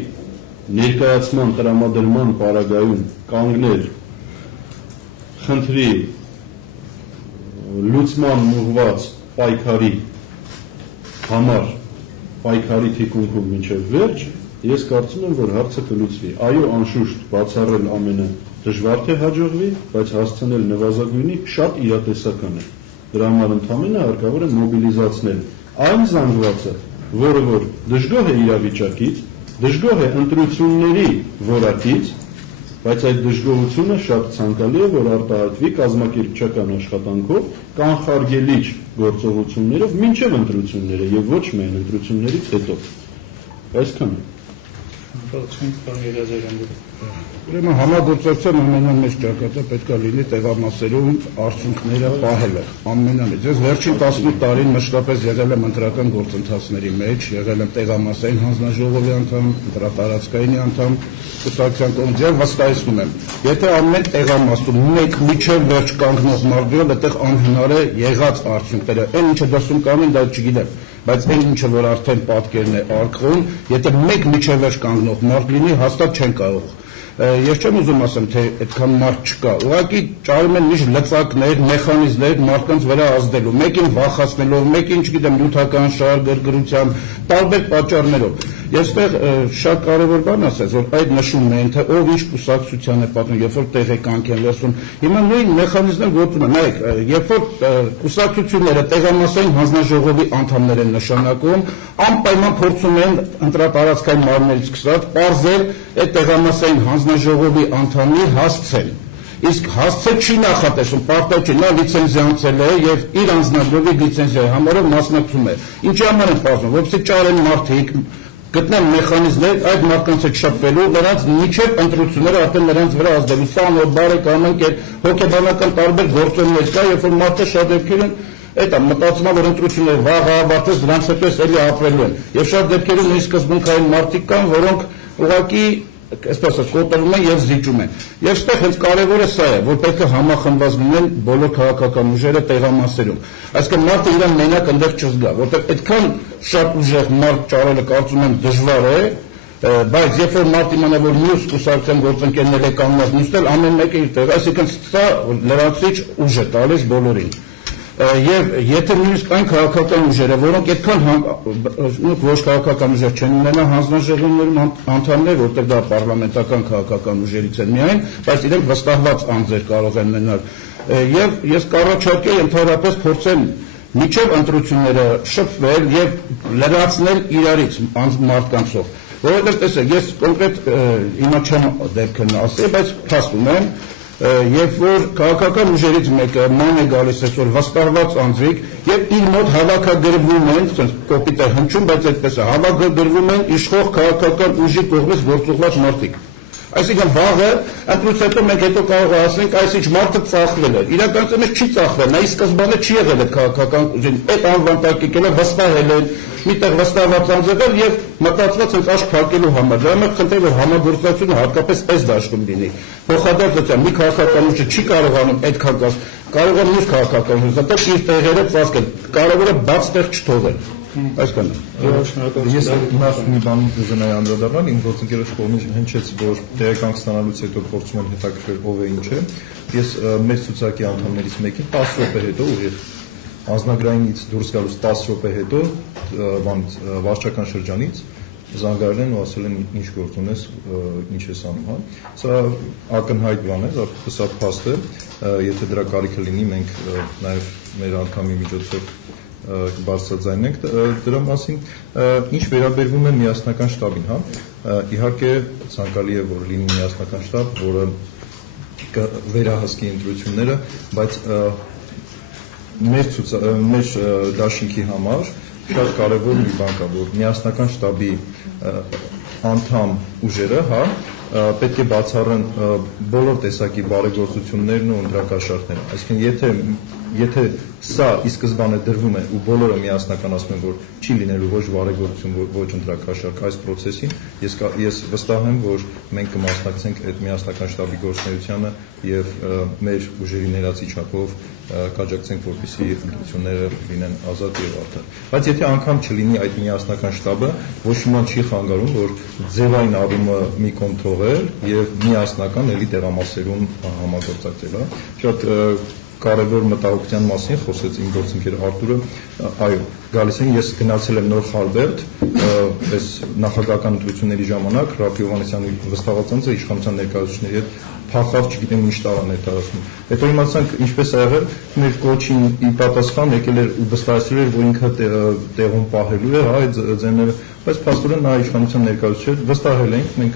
ներկայացման տրամադրման պարագայում կանգնել խնդրի լուծման ուղղված պայքարի համար պայքարի թիկունքում մինչև վերջ, ես կարծում եմ, որ հարցը կլուծվի։ Այո, անշուշտ բացառել ամենը դժվար թե հաջողվի, բայց հասցնել նվազագույնի շատ իրատեսական է։ Դրա համար ընդհանրապես հարկավոր է մոբիլիզացնել այն զանգվածը, որը որ դժգոհ է իրավիճակից, դժգոհ է ընտրությունների որակից, բայց այդ դժգոհությունը շատ ցանկալի է, որ արտահայտվի կազմակերպչական աշխատանքով, կանխարգելիչ գործողություններով մինչև ընտրությունները եւ ոչ միայն ընտրություններից հետո։ Այսքանը։ Ուրեմն համագործակցության ամենամեծ ճակատը պետք է լինի տեղամասերում արդյունքները պահելը, ամենամեծ։ Ես վերջին 18 տարին մշտապես եղել եմ ընտրական գործընթացների մեջ, եղել եմ տեղամասային հանձնաժողովի անդամ, ընտրատարածքային անդամ, կուսակցության կողմից եւ վստահեցնում եմ, եթե ամեն տեղամասում մեկ միջև վերջ կանգնող մարդ լինի, այդտեղ անհնար է եղած արդյունքները, այն ինչը դասում կանեն, դա չգիտեմ, բայց այն ինչը որ արդեն պատկերն է արկղում, եթե մեկ միջև վերջ կանգնող մարդ լինի, հաստատ չեն կարող Ես չեմ ուզում ասեմ, թե այդքան մարդ չկա։ Ուղղակի ճարում են միշտ լծակներ, մեխանիզմներ մարդկանց վրա ազդելու, մեկին վախացնելով, մեկին, չգիտեմ, նյութական շահ, գրգռությամբ, տարբեր պատճառներով։ Ես այդտեղ շատ կարևոր բան ասած, որ այդ նշումն են, թե ով ինչ կուսակցության է պատմում, երբ որ տեղեկանք են լսում։ Հիմա նույն մեխանիզմն գործում է։ Նայեք, երբ որ կուսակցությունները տեղամասային հանձնաժողովի անդամներ են նշանակում, անպայման փորձում են ընտրատարածքային մարմիններից սկսած պարզել այդ տեղամասային հանձնաժողովի անդամի հասցեն։ Իսկ հասցը չի նախատեսում, պարտադիր նա լիցենզիանցել է եւ իր անձնագրովի լիցենզիայի համարով մասնակցում է։ Ինչի համար են պարզում, որովհետեւ ճարեն մարդիկ գտնեն մեխանիզմներ այդ մարդկանց հետ շփվելու, նրանց միջև ընտրությունները արդեն նրանց վրա ազդելու, սանո, բարեկամենք, հոգեբանական տարբեր գործոններ կա, երբ որ մարդը շատ դեպքերում այդ մտածում է, որ ընտրությունները վաղ ավարտվեց, դրանց հետո էլի ապրելու են։ Եվ շատ դեպքերում նույն սկզբունքային մարդիկ կան, որոնք ուղղակի այսպես կոտրում են եւ զիջում են։ Եվ այստեղ հենց կարևորը սա է, որ պետք է համախմբված լինեն բոլոր քաղաքական ուժերը տեղամասերում։ Այսինքն մարդը իրան մենակ այնտեղ չզգա, որտեղ այդքան շատ ուժեղ մարդ ճարելը կարծում եմ դժվար է, բայց երբ որ մարդ իմանա, որ մյուս կուսակցության գործընկերներ է կանգնած, նույնիսկ ամեն մեկը իր տեղ, այսինքն սա լրացուցիչ ուժ է տալիս բոլորին։ Եվ եթե նույնիսկ այն քաղաքական ուժերը, որոնք այդքան ոչ քաղաքական ուժեր չեն ունենա հանձնաժողովներում անդամներ, որտեղ դա պարլամենտական քաղաքական ուժերից են միայն, բայց իրենք վստահված անձեր կարող են ունենալ։ Եվ ես կառաջարկեի ընդհանրապես փորձել միջև ընտրությունները շփվել եւ լրացնել իրարից մարդկանցով։ Որովհետեւ տեսեք, ես կոնկրետ հիմա չեմ դեպքն ասել, բայց փաստում եմ, երբ որ քաղաքական ուժերից մեկը ման է գալիս այսօր վստահված անձիկ եւ իր մոտ հավաքագրվում են, ասես կոպիտ է հնչում, բայց այդպես է, հավաքագրվում են իշխող քաղաքական ուժի կողմից գործուղված մարդիկ։ Այսինքն վաղը ընտրությունից հետո մենք հետո կարող ասենք, այսինչ մարդը ծախվել է։ Իրականությունից չի ծախվել, նա ի սկզբանե չի եղել այդ քաղաքական ուժին, այդ անվան տակիկելը վստահել են, միտեղ վստահված անձել եւ մտածված հենց աշխ փակելու համար։ Դա մենք խնդրել որ համագործակցությունը հատկապես այս դաշտում լինի։ Փոխադարձ մի քաղաքական ուժը չի կարողանում այդքան կաս, կարող է մյուս քաղաքական ուժը, դա իր տեղերը ծածկել, կարևորը բաց տեղ չթողել։ Այսքան է։ Ես նախ մի բան ուզենայի անդրադառնալ, իմ գործընկերոջ կողմից հնչեց, որ տեղեկանք ստանալուց հետո փորձում են հետաքրքրել ով է ինչ է։ Ես մեր ցուցակի անդամներից մեկին 10 րոպե հետո ուղիղ անձնագրայինից դուրս գալուց 10 րոպե հետո վարչական շրջանից զանգարել են ու ասել են ինչ գործ ունես, ինչ ես անում, հա։ Սա ակնհայտ բան է, սա փաստ է, եթե դրա կարիքը լինի, մենք նաև մեր անդամի միջոցով բարձրաձայնենք դրա մասին, ինչ վերաբերվում է միասնական շտաբին, հա։ Իհարկե ցանկալի է, որ լինի միասնական շտաբ, որը վերահսկի ընտրությունները, բայց մեր դաշինքի համար շատ կարևոր մի բան կա, որ միասնական շտաբի անդամ ուժերը, հա, պետք է բացառեն բոլոր տեսակի բարեգործություններն ու ընտրակաշառքները։ Այսինքն եթե սա ի սկզբանե դրվում է ու բոլորը միասնականացնում են, որ չի լինելու ոչ բարեգործություն, ոչ ընտրակաշառք այս process-ին, ես վստահ եմ, որ մենք կմասնակցենք այդ միասնական շտաբի գործունեությանը եւ մեր ուժերի ներածի չափով կաջակցենք, որպեսզի ընտրությունները լինեն ազատ եւ արդար։ Բայց եթե անգամ չլինի այդ միասնական շտաբը, ոչ ոք չի խանգարում, որ ձևային առումը մի կողմ թողել եւ միասնական էլի տեղամասերում համագործակցել, հա։ Շատ կարևոր մտահոգության մասին խոսեց իմ գործընկեր Արտուրը, այո, գալիս են, ես գնացել եմ Նոր Խարբերդ, այս նախագահական ընտրությունների ժամանակ Ռաֆի Հովհաննիսյանի վստահված անձը իշխանության ներկայացուցիչների հետ փախավ, չգիտեմ ինչ տարան ներկայացնում։ Հետո իմացանք ինչպես է եղել, մեր կոչին ի պատասխան եկել էր ու վստահեցրել էր, որ ինքը տեղում պահելու է, հա, այդ ձայները, բայց փաստորեն նա իշխանության ներկայացուցիչ էր, վստահել ենք, մենք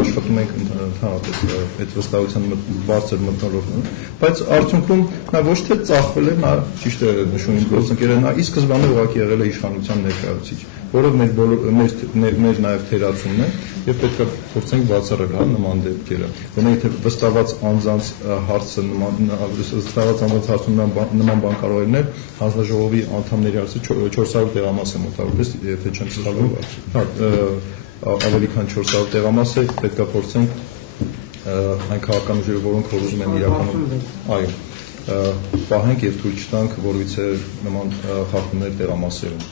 աշխատում ենք ընդհանրապես այդ վստահության բարձր մթնոլորտում, բայց արդյունքում նա ոչ թե ծախվել է, նա ճիշտ է նշում իմ գործընկերը, նա ի սկզբանե ուղղակի եղել է իշխանության ներկայացուցիչ, որը մեր նաև թերացումն է եւ պետք է փորձենք բացառել, հա, նման դեպքերը։ Որը եթե վստահված անձանց հարցը նման բան կարող լինել, հանձնաժողովի անդամների հարցը 400 տեղամաս է մոտավորապես, եթե չեմ սխալվում, հա, ավելի քան 400 տեղամաս է, պետք է փորձենք այն քաղաքական ուժերը, որոնք ուզում են իրականում, այո, պահենք եւ թույլ չտանք, որովհետեւ նման խախտումներ տեղամասերում։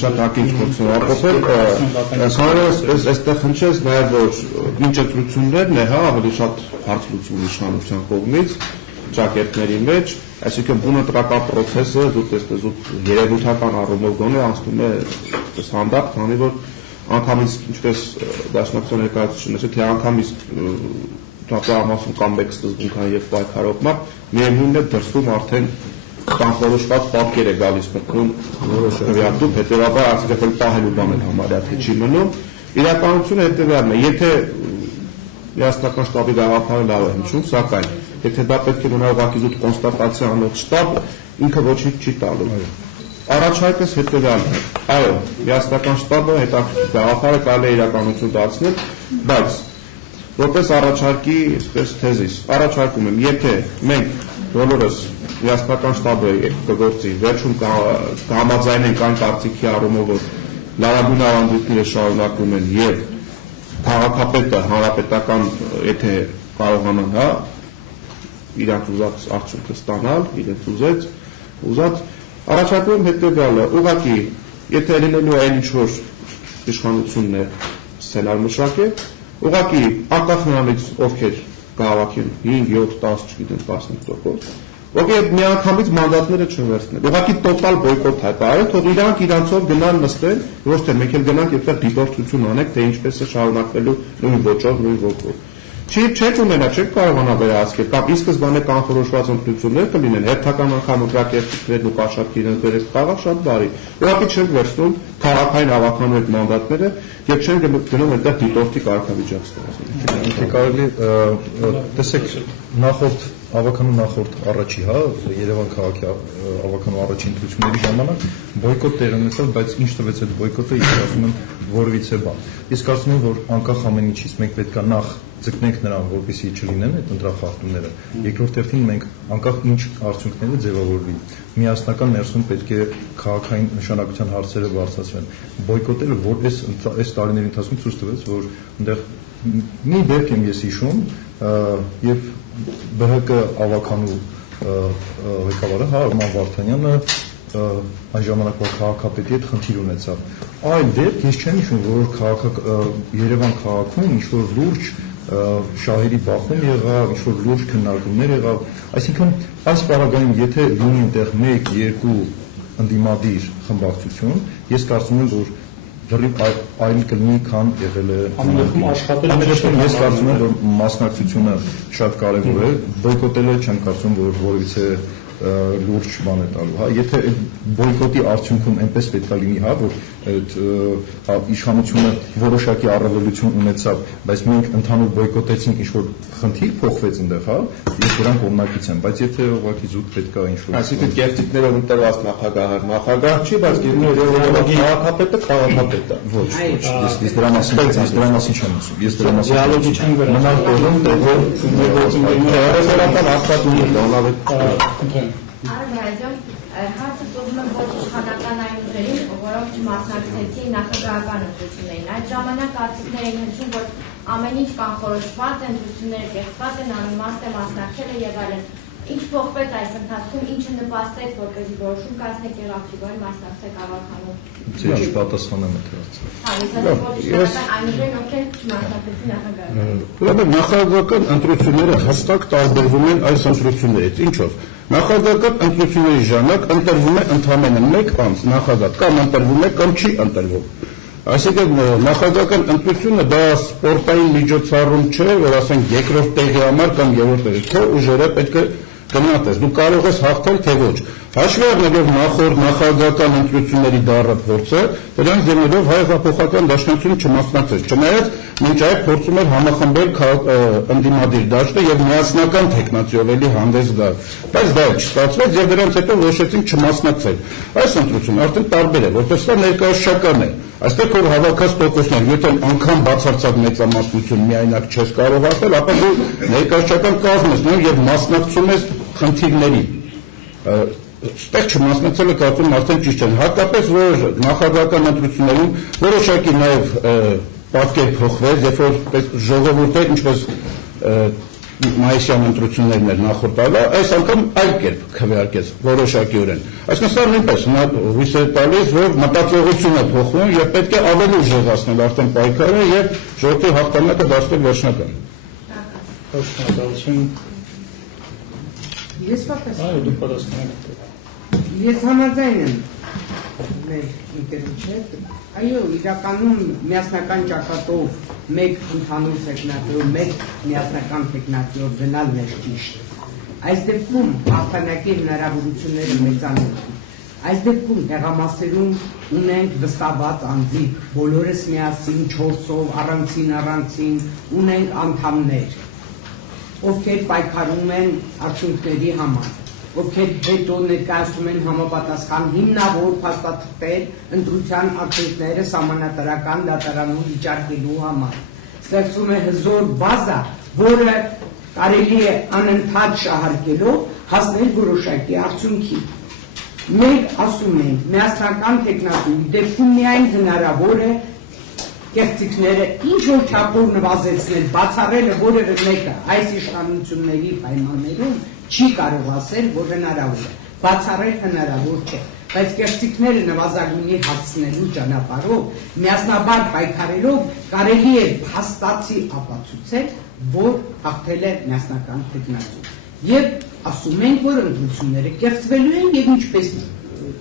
Շատ ակինչ փորձում ապրել, քանորս այստեղ հնչեց նաև որ ինչ ընտրություններն է, հա, ավելի շատ հարց լուծում իշխանության կողմից ճակերտների մեջ, այսինքն բունտրական process-ը զուտ երևութական առումով գոնե անցնում է հանդարտ, քանի որ անգամից ինչպես դաշնակցության ներկայացուցիչն թե անգամից ճապահամասում կամ մեկ սկզբունքան եւ պայքարող մարդ միևնույնն է դրսում արդեն կանխորոշված պատկեր է գալիս մտքում որոշակի հետեւաբար ասել պահելու բան էլ համարյա թե չի մնում իրականությունը հետեւյալն է եթե միասնական շտաբի գաղափարը լավ է հնչում սակայն եթե դա պետք է ունենա ուղղակի զուտ կոնստատացիա անող շտաբ ինքը ոչինչ չի տալու առաջարկս հետեւյալն է այո միասնական շտաբը հետաքրքիր գաղափարը կարելի է իրականություն դարձնել բայց որպես առաջարկի այսպես թեզիս առաջարկում եմ եթե մենք բոլորս միասնական շտաբը կգործի վերջում կհամաձայնենք այն կարծիքի առումով որ լավագույն ավանդույթները շարունակվում են եւ քաղաքապետը հանրապետական եթե կարողանան հա իրանց ուզած արդյունքը ստանալ իրենց ուզած առաջարկում եմ հետեւյալը ուղղակի եթե լինելու է այն ինչ որ իշխանությունն է սցենար մշակել ուղղակի անկախ նրանից ովքեր կհավաքեն 5, 7, 10, չգիտեմ 15%, ովքեր միանգամից մանդատները չվերցնեն։ Ուղղակի տոտալ բոյկոտ հայտարարել, թող իրանք իրանցով գնան նստեն, ոչ թե մենք էլ գնանք այդտեղ դիտորդություն անենք, թե ինչպես է շարունակվելու նույն ոճով, նույն ոգով։ Չեք ունենա, չեք կարողանա վերահսկել, կամ ի սկզբանե կանխորոշված ընտրություններ կլինեն, հերթական անգամ ընտրակերտիչներն ու կաշառքի իրենց վերև խաղա շատ բարի։ Ուղղակի չենք վերցնում քաղաքային հավաքանու այդ մանդատները եւ չեն գնում այդտեղ դիտորդի կարգավիճակ ստեղծել։ Կարելի տեսեք նախորդ առաջի, հա, Երևան քաղաքի ավականու առաջին ընտրությունների ժամանակ բոյկոտ տեղ ունեցավ, բայց ինչ տվեց այդ բոյկոտը, ես ասում եմ որևիցե բան։ Ես կարծում եմ, որ անկախ ամեն ինչից մենք պետք է նախ ձգնենք նրան, որպեսզի չլինեն այդ ընտրախախտումները։ Երկրորդ հերթին մենք անկախ ինչ արդյունքները ձևավորվի, միասնական ներսում պետք է քաղաքային նշանակության հարցերը բարձրացվեն։ Բոյկոտելը որ այս տարիների ընթացքում ցույց տվեց, որ այնտեղ մի դեպք եմ ես հիշում, եւ ԲՀԿ ավականու ղեկավարը Արման Վարդանյանը այն ժամանակվա քաղաքապետի հետ խնդիր ունեցավ։ Այլ դեպք ես չեմ հիշում, որ Երևան քաղաքում ինչ-որ լուրջ շահերի բախում եղավ, ինչ-որ լուրջ քննարկումներ եղավ, այսինքն այս պարագայում եթե լինի այնտեղ 1-2 ընդդիմադիր խմբակցություն, ես կարծում եմ, որ դեռ այլ կլինի, քան եղել է ամենախում աշխատել ես կարծում եմ, որ մասնակցությունը շատ կարևոր է, բոյկոտելը չեմ կարծում, որ որևիցե լուրջ բան է տալու, հա, եթե այդ բոյկոտի արդյունքում այնպես պետք է լինի, հա, որ այդ իշխանությունը որոշակի առավելություն ունեցավ, բայց մենք ընդհանուր բոյկոտեցինք, ինչ-որ խնդիր փոխվեց այնտեղ, հա, ես դրան կողմնակից եմ, բայց եթե ուղղակի զուտ պետք է ինչ-որ այսինքն կերտիկներով ընտրված նախագահ չի, բայց քաղաքապետը ոչ, ես դրա մասին չեմ ասում, ես դրա մասին դիալոգի չեմ մնալ տոնում, թե որ ռեֆերատար հաստատում է Արմայջան, հարցը տոնում եմ ոչ իշխանական այն ուժերին, որոնք չմասնակցեցին նախագահական ընտրություններին։ Այդ ժամանակ կարծիքներ էին հնչում, որ ամեն ինչ կանխորոշված է, ընտրությունները կեղծված են, անիմաստ է մասնակցելը եւ այլն։ Ինչ փոխվեց այս ընթացքում, ինչը նպաստեց, որպեսզի որոշում կայացնեք եւ ակտիվորեն մասնակցեք ավականու։ Ձեր պատասխանեմ այդ հարցը։ Ուրեմն նախագահական ընտրությունները հստակ տարբերվում են այս ընտրություններից։ Ինչով։ Նախագահական ընտրությունների ժամանակ ընտրվում է ընդամենը մեկ անձ նախագահ, կամ ընտրվում է, կամ չի ընտրվում։ Այսինքն նախագահական ընտրությունը դա սպորտային միջոցառում չէ, որ ասենք երկրորդ տեղի համար կամ երրորդ տեղի, քո ուժերը պետք է գնահատես, դու կարող ես հաղթել թե ոչ։ Հաշվի առնելով նախորդ նախագահական ընտրությունների դառը փորձը, դրանց դեմելով հայ հեղափոխական դաշնակցությունը չմասնակցեց, չնայած մինչ այդ փորձում էր համախմբել ընդդիմադիր դաշտը եւ միասնական տեխնացիով էլի հանդես գալ։ Բայց դա չստացվեց եւ դրանց հետո որոշեցին չմասնակցել։ Այս ընտրությունը արդեն տարբեր է, որտեղ սա ներկայացական է։ Այստեղ որ հավաքած տոկոսներ, եթե անգամ բացարձակ մեծամասնություն միայնակ չես կարող ասել, ապա դու ներկայացական կազմ ես նույն եւ մասնակցում ես խնդիրներին։ Ստեղ չմասնակցելը կարծում արդեն ճիշտ է։ Հատկապես որ նախագահական ընտրություններում որոշակի նաև պատկեր փոխվեց, երբ որ ժողովուրդը ինչպես մայիսյան ընտրություններն էր նախորդ տարվա, այս անգամ այլ կերպ քվեարկեց որոշակիորեն։ Այսինքն սա նույնպես հույս է տալիս, որ մտածողությունը փոխվում եւ պետք է ավելի ուժեղացնել արդեն պայքարը եւ ժողովրդի հաղթանակը դարձնել վերջնական։ Ես համաձայն եմ մեր ընկերոջ հետ, այո, իրականում միասնական ճակատով մեկ ընդհանուր տեխնատորով, մեկ միասնական տեխնատորով գնալն է ճիշտ։ Այս դեպքում հաղթանակի հնարավորությունները մեծանում են։ Այս դեպքում տեղամասերում ունենք վստահված անձիկ, բոլորս միասին 4-ով, առանցին, ունենք անդամներ, ովքեր պայքարում են արդյունքների համար, ովքեր հետո ներկայացնում են համապատասխան հիմնավոր փաստաթղթեր ընտրության արդյունքները սահմանադրական դատարանում վիճարկելու համար։ Ստեղծվում է հզոր բազա, որը կարելի է անընդհատ շահարկելով հասնել որոշակի արդյունքի։ Մենք ասում ենք, միասնական տեխնատուրի դեպքում միայն հնարավոր է կեղծիքները ինչ որ չափով նվազեցնել, բացառելը որևէ մեկը այս իշխանությունների պայմաններում չի կարող ասել, որ հնարավոր է, բացառել հնարավոր չէ, բայց կեղծիքները նվազագույնի հասցնելու ճանապարհով միասնաբար պայքարելով կարելի է հաստատի ապացուցել, որ հաղթել է միասնական տեխնատուրը։ Եվ ասում ենք, որ ընտրությունները կեղծվելու են եւ ինչպես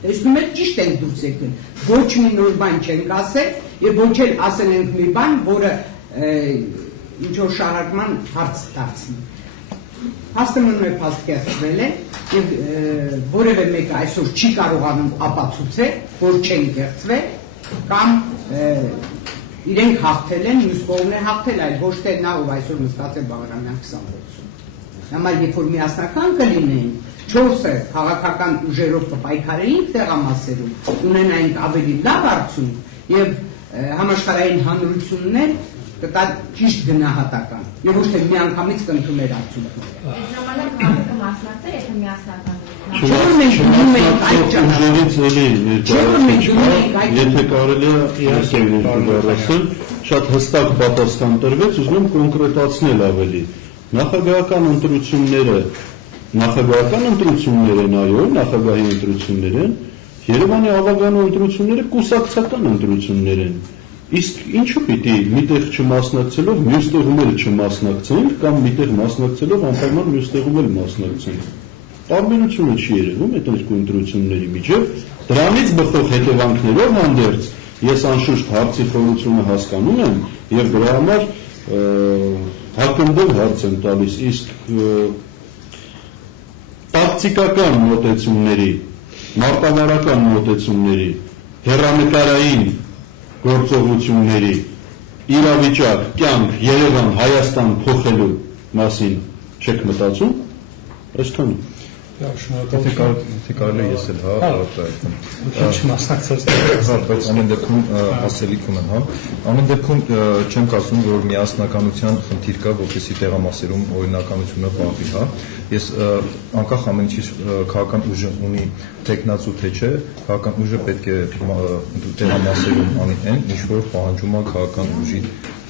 տեսնում եք ճիշտ ենք դուրս եկել, ոչ մի նոր բան չենք ասել եւ ոչ էլ ասել ենք մի բան, որը ինչ որ շահարկման հարց դարձնի։ Հաստատ մնում է փաստ կեղծվել է եւ որևէ մեկը այսօր չի կարողանում ապացուցել, որ չեն կեղծվել կամ իրենք հաղթել են, մյուս կողմն է հաղթել, այլ ոչ թե նա ով այսօր նստած է Բաղրամյան 20-ում։ Համար երբ որ միասնական կլինեին, 4-ը քաղաքական ուժերով կպայքարեին տեղամասերում, ունենային ավելի լավ արդյունք եւ համաշխարհային հանրություններ կտա ճիշտ գնահատական եւ ոչ թե միանգամից կընդուներ արդյունքները։ Այդ ժամանակ քաղաքը կմասնակցեր, եթե միասնական Եթե կարելի է շատ հստակ պատասխան տրվեց, ուզում եմ կոնկրետացնել ավելի։ Նախագահական ընտրություններ են, այո, նախագահի ընտրություններ են, Երևանի ավագանու ընտրությունները կուսակցական ընտրություններ են։ Իսկ ինչու պիտի միտեղ չմասնակցելով մյուս տեղում էլ չմասնակցենք կամ միտեղ մասնակցելով անպայման մյուս տեղում էլ մասնակցենք։ Տարբերությունը չի երևում այդ երկու ընտրությունների միջև, դրանից բխող հետևանքներով հանդերձ ես անշուշտ հարցի խորությունը հասկանում եմ եւ դրա համար հակընդդեմ հարց եմ տալիս, իսկ տակտիկական մոտեցումների, մարտավարական մոտեցումների, հեռանկարային գործողությունների իրավիճակ, կյանք, Երևան, Հայաստան փոխելու մասին չեք մտածում, այսքան։ Եթե կարելի է ես էլ բայց ամեն դեպքում ասելիք ունեմ, ամեն դեպքում չեմ կարծում, որ միասնականության խնդիր կա, որպեսզի տեղամասերում օրինականությունը պահվի, ես անկախ ամեն ինչից քաղաքական ուժը ունի տեխնացու թե չէ, քաղաքական ուժը պետք է տեղամասերում անի այն, ինչ որ պահանջում է քաղաքական ուժի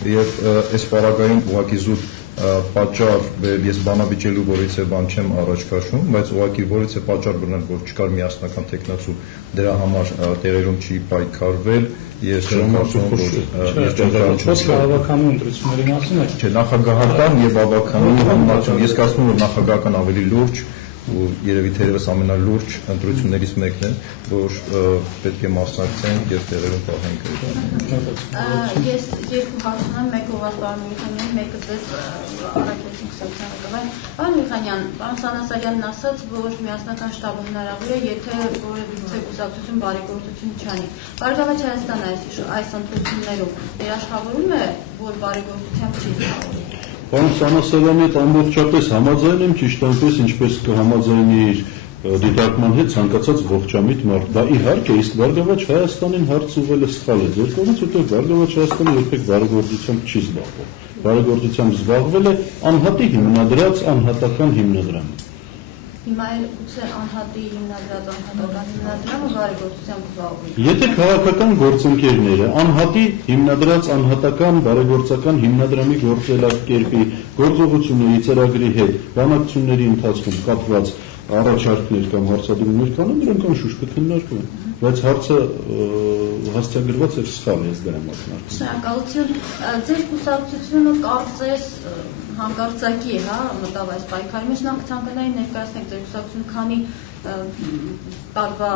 եւ այս պարագայում ուղղակի զուտ պատճառ ես բանավիճելու որից է բան չեմ առաջ քաշում, բայց ուղղակի որից է պատճառ բռնել, որ չկար միասնական տեխնացու դրա համար տեղերում չի պայքարվել, ես չեմ կարծում, որ ավականու ընտրությունների մասին է։ Չէ, նախագահական եւ ավականու համացում, ես կարծում եմ, որ նախագահական ավելի լուրջ ու երևի թերևս ամենալուրջ ընտրություններից մեկն է, որ պետք է մասնակցենք եւ տեղերում պահենք։ Ես երկու հարց ունեմ, մեկը ուղղված պարոն Միխանյանին, մեկը ձեզ Արաքելյանի Սոցիալական։ Պարոն Միխանյան, պարոն Սանասարյանն ասաց, որ միասնական շտաբը հնարավոր է, եթե որևիցե կուսակցություն բարեգործություն չանի։ Բարգավաճ Հայաստանը այս ընտրություններում երաշխավորում է, որ բարեգործությամբ չի զբաղվում։ Պարոն Սանասարյանի հետ ամբողջապես համաձայն եմ, ճիշտ այնպես ինչպես կհամաձայնի իր դիտարկման հետ ցանկացած ողջամիտ մարդ։ Դա իհարկե, իսկ Բարգավաճ Հայաստանին հարց ուղղելը սխալ է։ Ձեր կողմից ուտել Բարգավաճ Հայաստանը երբեք բարեգործությամբ չի զբաղվել։ Բարեգործությամբ զբաղվել է անհատի հիմնադրած անհատական հիմնադրամը։ Հիմա էլ գուցե անհատի հիմնադրած անհատական հիմնադրամը բարեգործությամբ զբաղվում։ Եթե քաղաքական գործընկերները անհատի հիմնադրած անհատական բարեգործական հիմնադրամի գործելակերպի գործողությունների ծրագրի հետ բանակցությունների ընթացքում կապված առաջարկներ կամ հարցադրումներ կան, նրանք անշուշտ կքննարկվեն, բայց հարցը հասցեագրված է սխալ ես դրա մասնակցում։ Շնորհակալություն։ Ձեր կուսակցությունը կարծես հանկարծակի է, մտավ այս պայքարի մեջ, նախ ցանկանայի ներկայացնեք ձեր կուսակցությունը քանի տարվա,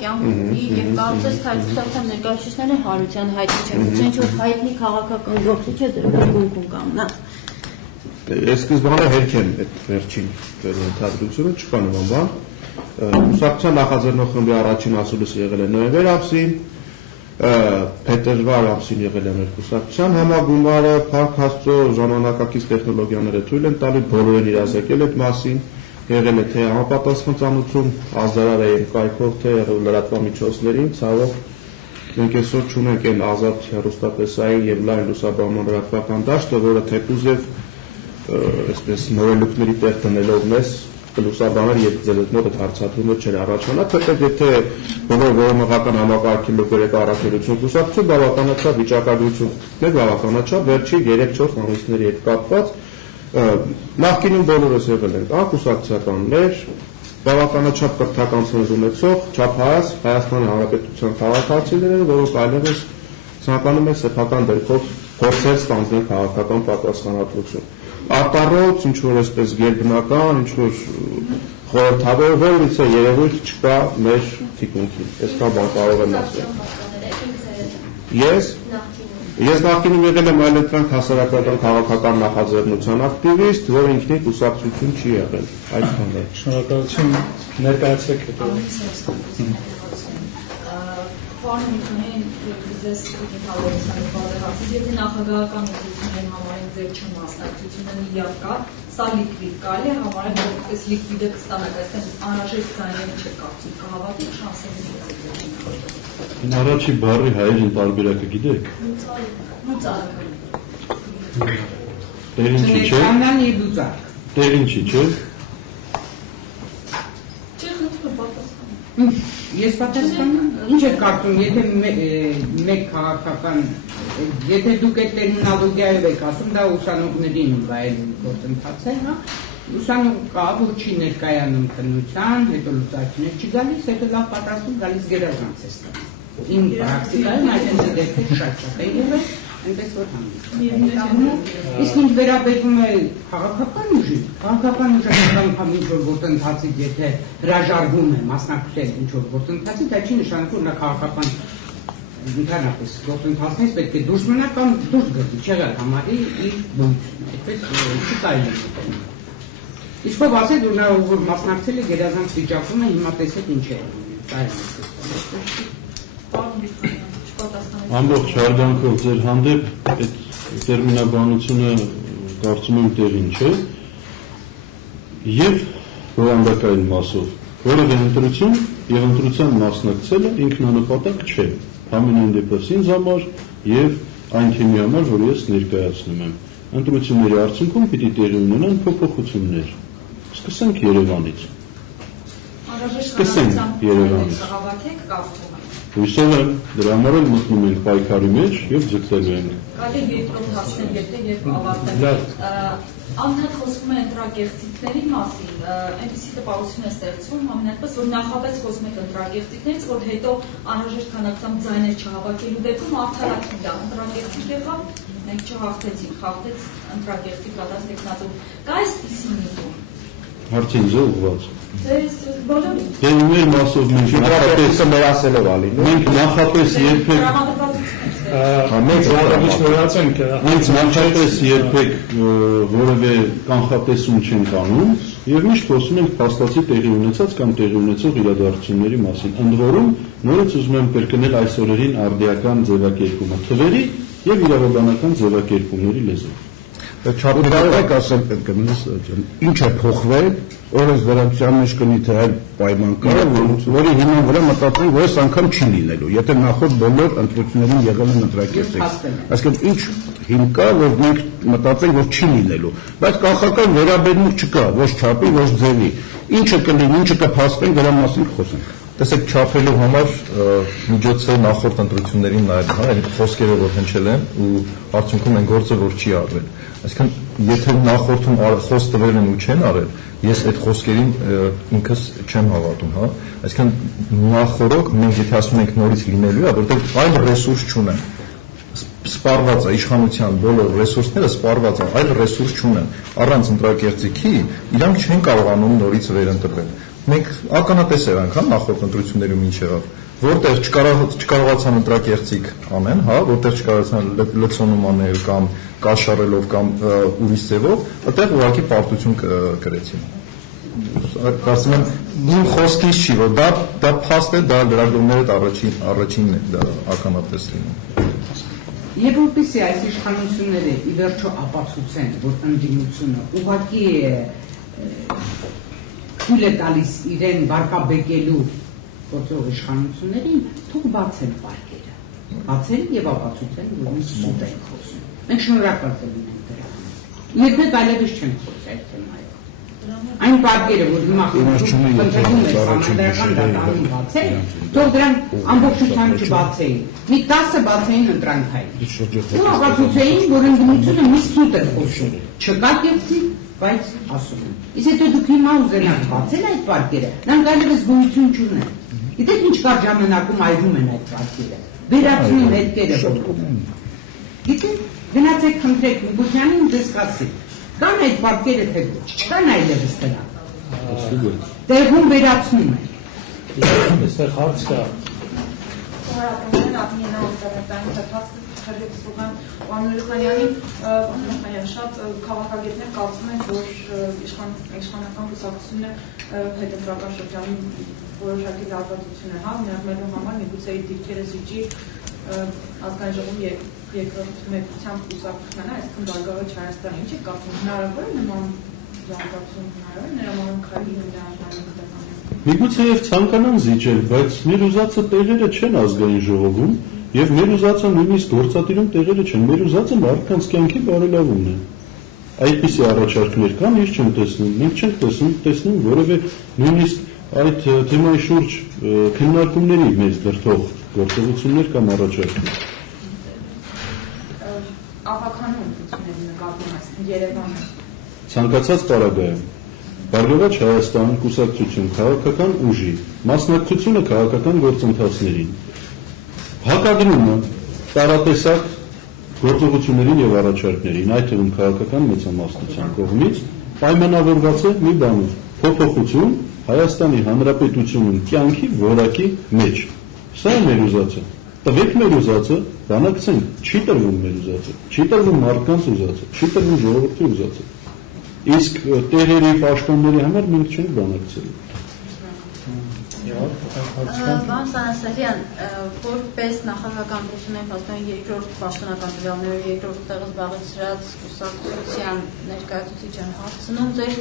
կյանք ունի եւ կարծես թե այս կուսակցության ներկայացուցիչները հարության հայտնի չեն, ոչ ինչ-որ հայտնի քաղաքական գործիչ է դրա գունքում կամ նա։ Ես սկզբանե հերք եմ այդ վերջին ընդհանրությունը, չկա նման բան։ Կուսակցության նախաձեռնող խմբի առաջին ասուլիսը եղել է նոյեմբեր ամսին, փետրվար ամսին եղել է մեր կուսակցության համագումարը, Փառք Աստծո ժամանակակից տեխնոլոգիաները թույլ են տալի, բոլորին իրազեկել այդ մասին, եղել է թե համապատասխան ծանոթում ազդարարային կայքով, թե լրատվամիջոցներին, ցավոք մենք այսօր չունենք այն ազատ հեռուստատեսային եւ լայն լուսաբանման լրատվական դաշտը, որը թեկուզ եւ այսպես նորելուկների տեղ տնելով մեզ լուսաբաներ եւ ձեր մոտ այդ հարցադրումը չէր առաջանա, թեպետ եթե բոլոր որոնողական համակարգի լուկերեկա առաքելություն կուսակցություն բավականաչափ վիճակագրություն դե բավականաչափ վերջի 3-4 ամիսների հետ կապված նախկինում բոլորս եղել ենք անկուսակցականներ բավականաչափ կրթական ցնց ունեցող չափահաս Հայաստանի Հանրապետության քաղաքացիներ, որոնք այլևս ցանկանում են սեփական դերքով փորձել ստանձնել քաղաքական պատասխանատվություն։ Արտառոց, ինչ-որ այսպես գերբնական, ինչ-որ խորհրդավոր որից է երևույթ չկա մեր թիկունքին։ Այսքան բան կարող եմ ասել։ Ես նախկինում եղել եմ այլընտրանք հասարակական քաղաքական նախաձեռնության ակտիվիստ, որ ինքնին կուսակցություն չի եղել։ Այդքան է։ Շնորհակալություն, ներկայացրեք հետո։ Պարոն ձեզ ինքնավարության պատահածից, եթե նախագահական ուղղությունների համարին ձեր չմասնակցությունը միակ կա, սա լիկվիդ կարելի է համարել, որ այս լիկվիդը կստանաք, այսինքն անհրաժեշտ ձայները չկա, կհավատեք շանսերին։ Առաջի բառի հայերեն տարբերակը գիտեք։ Տերինչի չէ։ Տերինչի չէ։ Ես պատասխանում, ինչ եք կարծում, եթե մեկ քաղաքական, եթե դուք այդ տերմինոլոգիայով եք ասում, դա ուսանողներին վայելում գործընթաց է, ուսանող կա, որ չի ներկայանում քննության, հետո լուծակիներ չի գալիս, հետո լավ պատրաստում գալիս գերազանց է ստանում։ Իմ պրակտիկայում այդպես դեպքեր շատ է եղել, այնպես որ հանդիպում։ Իսկ ինչ վերաբերում է քաղաքական ուժին, քաղաքական ուժը անգամ ինչ-որ գործընթացից, եթե հրաժարվում է մասնակցել ինչ-որ գործընթացից, դա չի նշանակում, որ նա քաղաքական ընդհանրապես գործընթացներից պետք է դուրս մնա կամ դուրս գտնի, չեղել համարի իր բնությունը, այդպես չի կարելի մտնել։ Իսկ ով ասել, որ նա որ մասնակցել է գերազանց վիճակում է, հիմա տեսեք ինչ է կարելի։ Ամբողջ հարգանքով ձեր հանդեպ այդ տերմինաբանությունը կարծում եմ տեղին չէ եւ բովանդակային մասով որևէ ընտրություն եւ ընտրության մասնակցելը ինքնանպատակ չէ ամենայն դեպս ինձ համար եւ այն թեմի համար, որ ես ներկայացնում եմ ընտրությունների արդյունքում պիտի տեղի ունենան փոփոխություններ սկսենք Երևանից Հույսով եմ, դրա համար էլ մտնում ենք պայքարի մեջ եւ ձգտելու ենք։ Կարելի է երկրորդ հասնել եթե եւ ավարտել։ Անդադ խոսում է ընտրակեղծիքների մասին, այնպիսի տպավորություն է ստեղծվում ամենայնպես, որ նախապես խոսում եք ընտրակեղծիքներից, որ հետո անհրաժեշտ քանակությամբ ձայներ չհավաքելու դեպքում արդարացում դա ընտրակեղծիք եղավ, մենք չհաղթեցինք, խաղթեց ընտրակեղծիք կատարած տեխնատում։ Կա այսպիսի միտում։ Հարցին զոհված։ Դե մեր մասով մենք նախապես մերասելով ալի։ Մենք նախապես երբեք մենք նախապես երբեք որևէ կանխատեսում չենք անում եւ միշտ խոսում ենք փաստացի տեղի ունեցած կամ տեղի ունեցող իրադարձությունների մասին։ Ընդ որում նորից ուզում եմ կրկնել այս օրերին արդիական ձևակերպումը թվերի եւ իրավաբանական ձևակերպումների լեզվով։ Չափորոշ եք ասել պետք է մնաս ինչ է փոխվել օրենս դրամության մեջ կլինի թե այլ պայման կա որի հիման վրա մտածում որ այս անգամ չի լինելու եթե նախորդ բոլոր ընտրություններին եղել են ընտրակերտիկ այսինքն ինչ հիմք կա որ մենք մտածենք որ չի լինելու բայց կանխական վերաբերմունք չկա ոչ չափի ոչ ձևի ինչը կլինի, ինչը կփաստենք, դրա մասին խոսենք։ Տեսեք, չափելու համար միջոցը նախորդ ընտրություններին նայել, հա, այն խոսքերը որ հնչել են ու արդյունքում այն գործը որ չի արվել։ Այսինքն, եթե նախորդում խոսք տվել են ու չեն արել, ես այդ խոսքերին ինքս չեմ հավատում, հա։ Այսինքն, նախորոք մենք եթե ասում ենք նորից լինելու է, որտեղ այլ ռեսուրս չունեն։ Սպառված է իշխանության բոլոր ռեսուրսները սպառված է, այլ ռեսուրս չունեն։ Առանց ընտրակերտիկի իրանք չեն կարողանում նորից վերընտրվել։ Մենք ականատես եղանք, հա, նախորդ ընտրություններում ինչ եղավ, որտեղ չկարողացան ընտրակերտիկ անեն, հա, որտեղ չկարողացան լցոնում անել կամ կաշառելով կամ ուրիշ ձևով, այդտեղ ուղղակի պարտություն կրեցին։ Կարծում եմ, իմ խոսքից չի, որ դա փաստ է, դա լրագրողներդ առաջինն է, դա ականատես լինում։ Եվ որպեսզի այս իշխանությունները ի վերջո ապացուցեն, որ ընդդիմությունը ուղղակի թույլ է տալիս իրեն վարկաբեկելու գործող իշխանություններին, թող բացեն պարկերը, բացեն եւ ապացուցեն, որ մենք սուտ ենք խոսում։ Մենք շնորհակալ կլինենք դրա համար։ Երբեք այլևս չենք խոսել թեմայով։ Այն պարկերը, որ հիմա խնդրում է համանդրական դատարանում բացել, թող դրանք ամբողջությամբ չբացեին։ Մի 10 բացեին ընտրանքային։ Ու ապացուցեին, որ ընդդիմությունը մի սուտ է խոսում։ Չկա կեցիկ, բայց ասում են։ Իսկ եթե դուք հիմա ուզենաք բացել այդ պարկերը, նրանք այլևս գոյություն չունեն։ Գիտեք ինչ կար ժամանակում այրում են այդ պարկերը։ Վերացնում հետքերը որ։ Գիտեք, գնացեք խնդրեք Միգոսյանին դες կասի։ Կան այդ պարկերը թե ոչ, չկան այլևս դրանք։ Տեղում վերացնում են։ Այստեղ հարց կա։ Խորհրդային շատ քաղաքագետներ կարծում են, որ իշխանական կուսակցությունը հետընտրական շրջանում որոշակի լարվածություն է համարելու համար, միգուցե իր դիրքերը զիջի ազգային ժողովում երկրորդ մեծությամբ կուսակցությանը, այսինքն Բարգավաճ Հայաստանի, ինչ է կարծում, հնարավոր է նման լարվածություն հնարավոր է նրա մանկարի Միգուցե եւ ցանկանան զիջել, բայց մեր ուզածը տեղերը չեն ազգային ժողովում եւ մեր ուզածը նույնիսկ գործադիրում տեղերը չեն։ Մեր ուզածը մարդկանց կյանքի բարելավումն է։ Այդպիսի առաջարկներ կան, ես չեմ տեսնում։ Մենք չենք տեսնում որևէ նույնիսկ այդ թեմայի շուրջ քննարկումների մեծ դրթող գործողություններ կամ առաջարկներ։ Ավականում ընդունելի նկատում է Երևանը։ Ցանկացած պարագայում Բարգավաճ Հայաստան կուսակցություն քաղաքական ուժի մասնակցությունը քաղաքական գործընթացներին հակադրումը տարատեսակ գործողություններին եւ առաջարկներին, այդ թվում քաղաքական մեծամասնության կողմից պայմանավորված է մի բանով՝ փոփոխություն Հայաստանի Հանրապետությունում կյանքի որակի մեջ։ Սա է մեր ուզածը։ Տվեք մեր ուզածը, բանակցենք, չի տրվում մեր ուզածը, չի տրվում մարդկանց ուզածը, չի տրվում ժողովրդի ուզածը։ Իսկ տեղերի պաշտոնների համար մենք չենք բանակցելու։ Պարոն Սանասարյան, որպես նախագահական կուսակցության փաստորեն երկրորդ պաշտոնական տվյալներով երկրորդ տեղը զբաղեցրած կուսակցության ներկայացուցիչ եմ հարցնում ձեր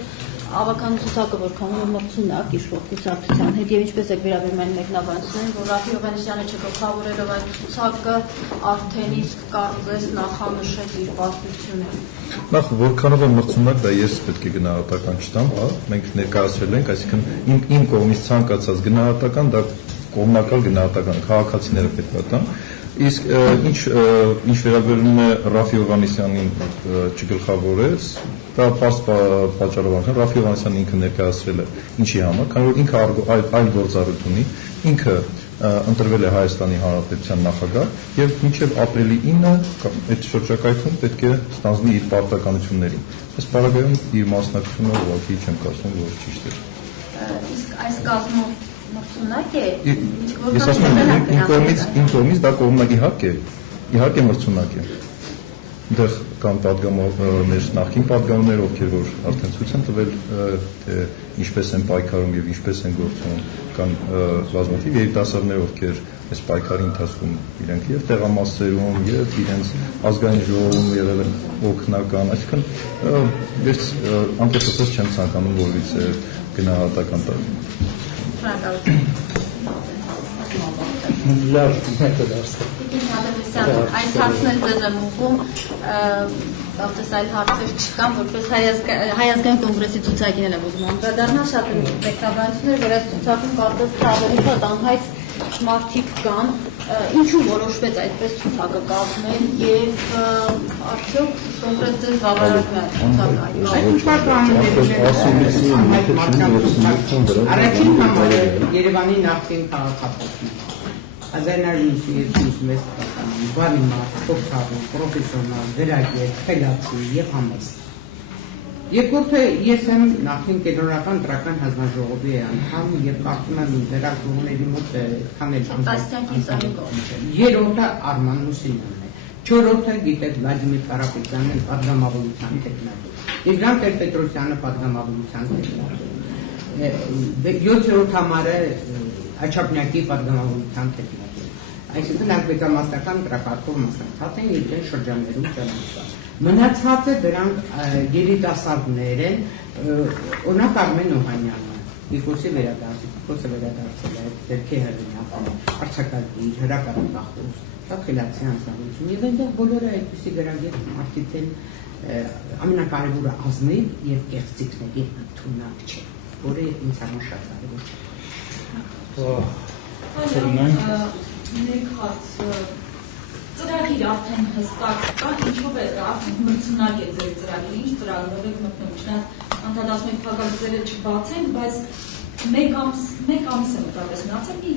ավական ցուցակը որքան է մրցունակ իշխող կուսակցության հետ եւ ինչպես եք վերաբերում այն մեկնաբանություններին, որ Ռաֆի Հովհաննիսյանը չգլխավորելով այդ ցուցակը արդեն իսկ կարծես նախանշեց իր պարտությունը։ Նախ որքանով է մրցունակ, դա ես պետք է գնահատական չտամ, հա, մենք ներկայացրել ենք, այսինքն իմ կողմից ցանկացած գնահատական, դա կողմնակալ գնահատական, քաղաքացիները պետք է տան, իսկ ինչ վերաբերում է Ռաֆի Հովհաննիսյանին չգլխավորեց, դա պարզ պատճառով անգամ Ռաֆի Հովհաննիսյանն ինքը ներկայացրել է ինչի համար, քանի որ ինքը այլ գործառույթ ունի, ինքը ընտրվել է Հայաստանի Հանրապետության նախագահ եւ մինչեւ ապրիլի 9-ը այդ շրջակայքում պետք է ստանձնի իր պարտականություններին։ Այս պարագայում իր մասնակցությունը ուղղակի չեմ կարծում, որ ճիշտ է։ Իսկ այս կազմով մրցունակ է։ Ես ասում եմ, իմ կողմից դա կողմնակի իհարկե մրցունակ է։ Դեռ կան պատգամներ, նախկին պատգամներ, ովքեր որ արդեն ցույց են տվել, թե ինչպես են պայքարում եւ ինչպես են գործում, կան բազմաթիվ երիտասարդներ, ովքեր այս պայքարի ընթացքում իրենք եւ տեղամասերում եւ իրենց ազգային ժողովում եղել են օգնական, այսինքն ես անկեղծորեն չեմ ցանկանում որից գնահատական տալ։ Շնորհակալություն։ Լավ, մեկը դարձա։ Այս հարցն էլ ձեզ եմ ուղղում, կարծես այլ հարցեր չկան, որպես Հայ ազգային կոնգրեսի ցուցակին եմ ուզում անդրադառնալ, շատ մեկնաբանություններ, որ այս ցուցակում կարծես ավելի շատ անհայտ մարդիկ կան, ինչու որոշվեց այդպես ցուցակը կազմել եւ արդյոք կոնկրետ ձեզ բավարարում է ցուցակը։ Այդ ցուցակը առաջին համարը Երևանի նախկին քաղաքապետն է։ 1992 թվականին բանի մարդ, փոքրավուն, պրոֆեսիոնալ, գրագետ, խելացի եւ համեստ։ Երկրորդը ես եմ նախին կենտրոնական դրական հանձնաժողովի անդամ եւ կարծում եմ դերակցությունների մոտ քանել երրորդը Արման Մուսինյանն է, չորրորդը գիտեք Վլադիմիր Կարապետյանն է պատգամավորության տեխնատոր, Իվրան Տեր-Պետրոսյանը պատգամավորության տեխնատոր, 7-րդ համարը Աչափնյակի պատգամավորության տեխնատոր, այսինքն արտգամասական դրակարգով մասնակցած են եւ դեն շրջաններում ճանաչված։ Մնացածը դրանք երիտասարդներ են, օրինակ Արմեն Օհանյանը, Նիկոսի վերադարձել է դեպքի հեղինակ, արձակագիր, հրապարակախոս, շատ խելացի անձնություն եւ այնտեղ բոլորը այդպիսի գրագետ մարդիկ են, ամենակարևորը ազնիվ եւ կեղծիքների ընդունակ չէ, որը ինձ համար շատ կարևոր է։ Մեկ հարց ծրագիր արդեն հստակ կա, ինչով է արդեն մրցունակ է ձեր ծրագիրը, ինչ ծրագրով եք մտնում, չնայած անդադասում եք փակագծերը չբացեն, բայց մեկ ամիս է մոտավորապես մնացել, մի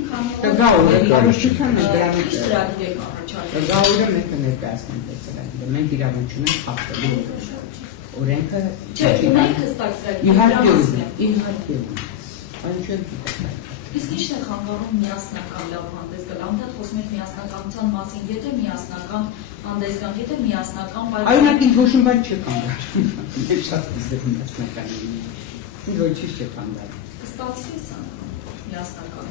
ծրագիրը մենք ներկայացնենք այդ ծրագիրը, մենք իրավունք ունենք խախտելու օրենքը ունենք հստակ ծրագիր, իհարկե, իսկ ի՞նչն է խանգարում միասնական լավ հանդես գալ, անդադ խոսում եք միասնականության մասին, եթե միասնական հանդես գան, եթե միասնական Այո, ինձ ոչ մի բան չի խանգարում, ես շատ դժվար միասնական եմ, ինձ ոչինչ չի խանգարում։ Կստացվի սա միասնական։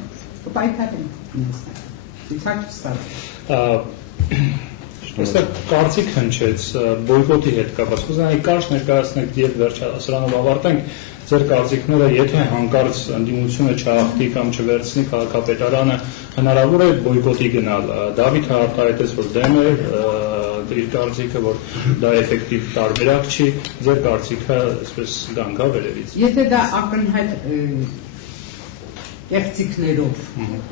Պայքար եմ միասնական, ինձ հաճ ստացվի։ Այստեղ կարծիք հնչեց բոյկոտի հետ կապված, կուզենայի կարճ ներկայացնենք երբ սրանով ավարտենք ձեր կարծիքները, եթե հանկարծ ընդդիմությունը չհաղթի կամ չվերցնի քաղաքապետարանը, հնարավոր է բոյկոտի գնալ։ Դավիթը արտահայտեց, որ դեմ է, իր կարծիքը, որ դա էֆեկտիվ տարբերակ չի, ձեր կարծիքը այսպես գանգա վերևից։ Եթե դա ակնհայտ կեղծիքներով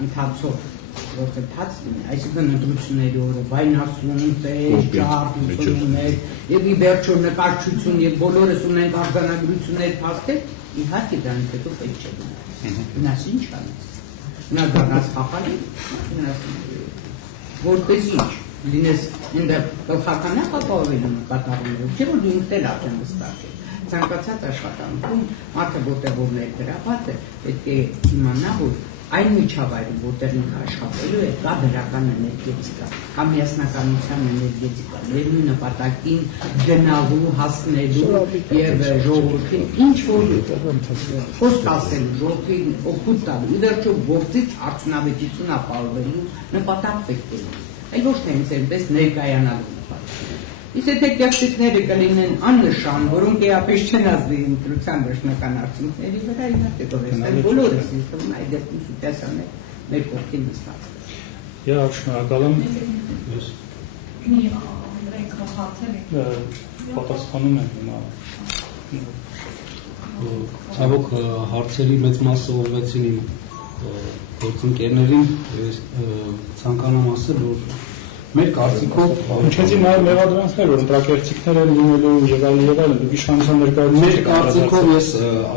ընթացող գործընթաց լինի, այսինքն ընտրությունների օրը վայնասուն, տեժ, ջարդություններ եւ ի վերջո նկարչություն եւ բոլորս ունենք արձանագրություններ փաստեր, իհարկե դրանից հետո պետք չէ գնաս ինչ անես, նա դառնաս խախալի, որպես ինչ լինես այնտեղ գլխականը ապահովելու կատարումներով, չէ՞ որ դու ինքդ էլ արդեն վստահ ես, ցանկացած աշխատանքում մարդը որտեղ որ ներգրաված է, պետք է իմանա, որ այն միջավայրում, որտեղ ինքը աշխատելու է, կա դրական էներգետիկա, կա միասնականության էներգետիկա, ներու նպատակին գնալու, հասնելու եւ ժողովրդին ինչ որ խոսք ասելու, ժողովրդին օգուտ տալու, ի վերջո գործից արդյունավետություն ապահովելու նպատակ պետք է լինի, այլ ոչ թե ինձ այնպես ներկայանալու նպատակ։ Իսկ եթե կեղծիքները կլինեն աննշան, որոնք էապես չեն ազդի ընտրության վերջնական արդյունքների վրա, իհարկե կողեցնել բոլորս, ինձ թվում է այդ դեպքում Սուտյասյանը մեր կողքին նստած է։ Շնորհակալ եմ։ Մի ամենեք հարցեր պատասխանում եմ հիմա։ Ցավոք հարցերի մեծ մասը ուղղվեցին իմ գործընկերներին, ցանկանամ ասել, որ մեր կարծիքով հնչեցին նաև մեղադրանքներ, որ ընտրակերտիկներ են լինելու եւ այլն, դուք իշխանության ներկայացուցիչ մեր կարծիքով ես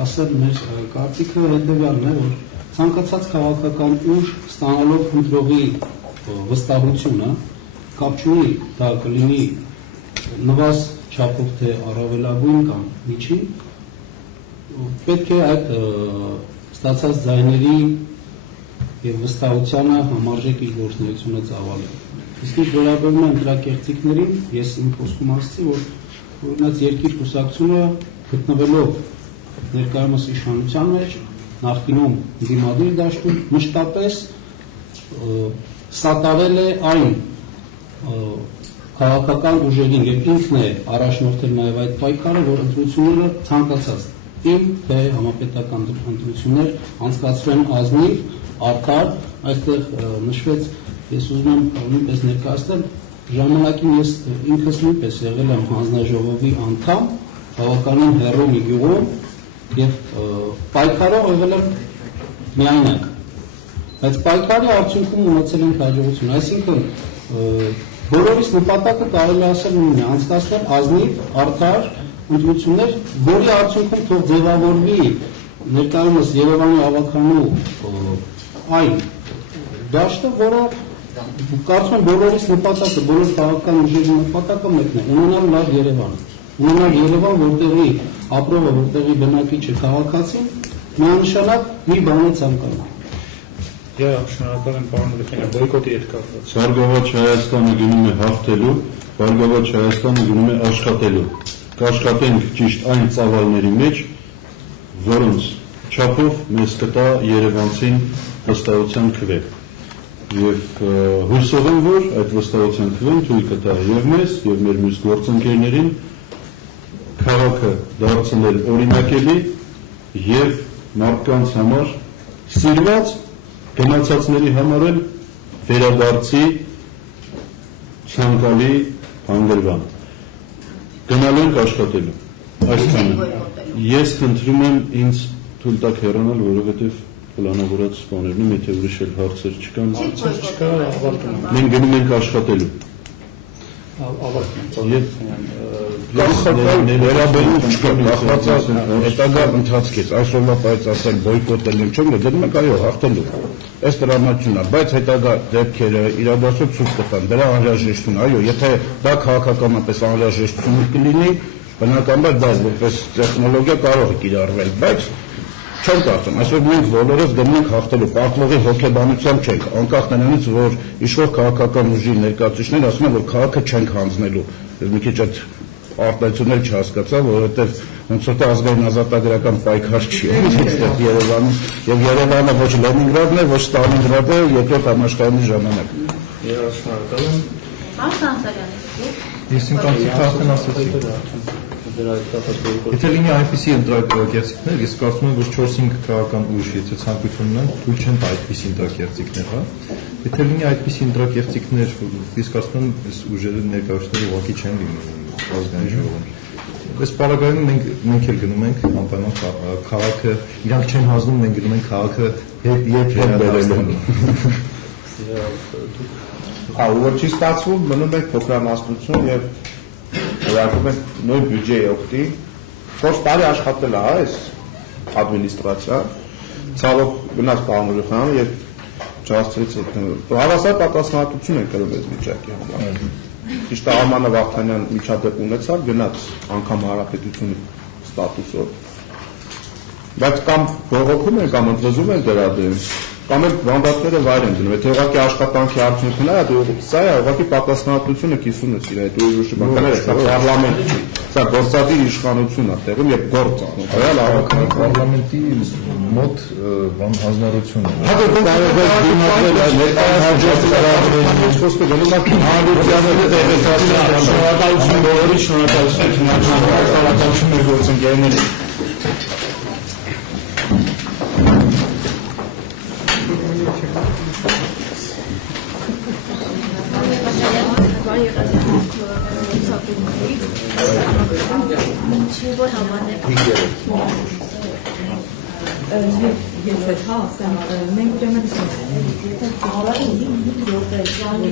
ասել մեր կարծիքը հետեւյալն է, որ ցանկացած քաղաքական ուժ ստանալով ընտրողի վստահությունը, կապ չունի դա կլինի նվազ չափով թե առավելագույն կամ միջին, պետք է այդ ստացած ձայների եւ վստահությանը համարժեք իր գործունեությունը ծավալել։ Իսկ ինչ վերաբերում է ընտրակերտիկներին, ես իմ խոսքում ասացի, որ օրինակ երկիր կուսակցությունը գտնվելով ներկայումս իշխանության մեջ, նախկինում դիմադիր դաշտում մշտապես սատարել է այն քաղաքական ուժերին եւ ինքն է առաջնորդել նաեւ այդ պայքարը, որ ընտրությունները ցանկացած թիմ, թե համապետական ընտրություններ անցկացվեն ազնիվ, արդար, այստեղ նշվեց, ես ուզում եմ նույնպես ներկայացնել, ժամանակին ես ինքս նույնպես եղել եմ հանձնաժողովի անդամ, բավականին հեռու մի գյուղում եւ պայքարող եղել եմ միայնակ, բայց պայքարի արդյունքում ունեցել ենք հաջողություն, այսինքն բոլորիս նպատակը կարելի ասել նույնն է, անցկացնել ազնիվ, արդար ընտրություններ, որի արդյունքում թող ձևավորվի ներկայումս Երևանի ավականու այն դաշտը, որը կարծում եմ բոլորիս նպատակը, բոլոր քաղաքական ուժերի նպատակը մեկն է, ունենալ լավ Երևան, որտեղի ապրողը, որտեղի բնակիչը քաղաքացին միանշանակ մի բան է ցանկանում։ Շնորհակալ եմ պարոն Գրիգորյան, բոյկոտի հետ կապված։ Բարգավաճ Հայաստանը գնում է հաղթելու, Բարգավաճ Հայաստանը գնում է աշխատելու։ Կաշխատենք ճիշտ այն ծավալների մեջ, որոնց չափով մեզ կտա Երևանցին վստահության քվե։ Եվ հույսով եմ, որ այդ վստահության քվեն թույլ կտա եւ մեզ, եւ մեր մյուս գործընկերներին քաղաքը դարձնել օրինակելի եւ մարդկանց համար սիրված, գնացածների համար էլ վերադարձի ցանկալի հանգրվան։ Գնալու ենք աշխատելու։ Այսքանը։ Ես խնդրում եմ ինձ թույլ տաք հեռանալ, որովհետև պլանավորած բաներն եմ, եթե ուրիշ էլ հարցեր չկան։ Չկա, ավարտում եմ։ Մենք գնում ենք աշխատելու։ Հետագա ընթացքից այսօրվա պայծ ասել բոյկոտել եմ չեմ, դնում ենք այո հաղթելու։ Այս տրամադրությունն է, բայց հետագա դեպքերը իրադարձություն ցույց կտան, դրա անհրաժեշտություն, այո, եթե դա քաղաքականապես անհրաժեշտություն կլինի, բնականաբար դա որպես տեխնոլոգիա կարող է կիրառվել, բայց չեմ կարծում, այսօր մենք բոլորս գնում ենք հաղթելու, պատվողի հոգեբանությամբ չենք, անկախ նրանից, որ իշխող քաղաքական ուժի ներկայացուցիչներ ասում են, որ քաղաքը չենք հանձնելու։ Ես մի քիչ այդ արտահայտություններ չհասկացա, որովհետև ոնց որ ազգային ազատագրական պայքար չի այստեղ Երևանում, եւ Երևանը ոչ Լենինգրադն է, ոչ Ստալինգրադը երկրորդ համաշխարհային ժամանակ։ Շնորհակալ եմ։ Ես իմ կարծիքը արդեն ասացի։ Եթե լինի այնպիսի ընտրակերտիկներ, ես կարծում եմ, որ 4-5 քաղաքական ուժ, եթե ցանկություն ունեն, թույլ չեն տա այդպիսի ընտրակերտիկներ, հա։ Եթե լինի այդպիսի ընտրակերտիկներ, ես կարծում եմ, այս ուժերը ներկայացնելու ուղղակի չեն լինում ազգային ժողովում։ Այս պարագայում մենք էլ գնում ենք անպայման քաղաքը, իրանք չեն հանձնում, մենք գնում ենք քաղաքը երբ վերադառնալու։ Որ չի ստացվում, մնում ենք փոքրամասնություն եւ հրավիրում ենք նույն բյուջեի օգտի, 4 տարի աշխատել է այս ադմինիստրացիա, ցավոք գնաց պարոն Գրիգորյանը եւ չհասցրեց հավասար պատասխանատվություն են կրում այս վիճակի համար։ Ճիշտ է, Արմանը Վարդանյան միջադեպ ունեցավ, գնաց անգամ հանրապետությունը ստատուսով, բայց կամ բողոքում են, կամ ընդվզում են դրա դեմ, կամ էլ վանդատները վայր են դնում, եթե ուղղակի աշխատանքի արդյունքն է, սա է ուղղակի պատասխանատվությունը կիսում է իր այդ ուրիշ բանները, սա պարլամենտ չի, սա գործադիր իշխանություն է տեղում եւ գործ է։ Պարլամենտի մոտ հանձնարարություն է։ Մենք ուրեմն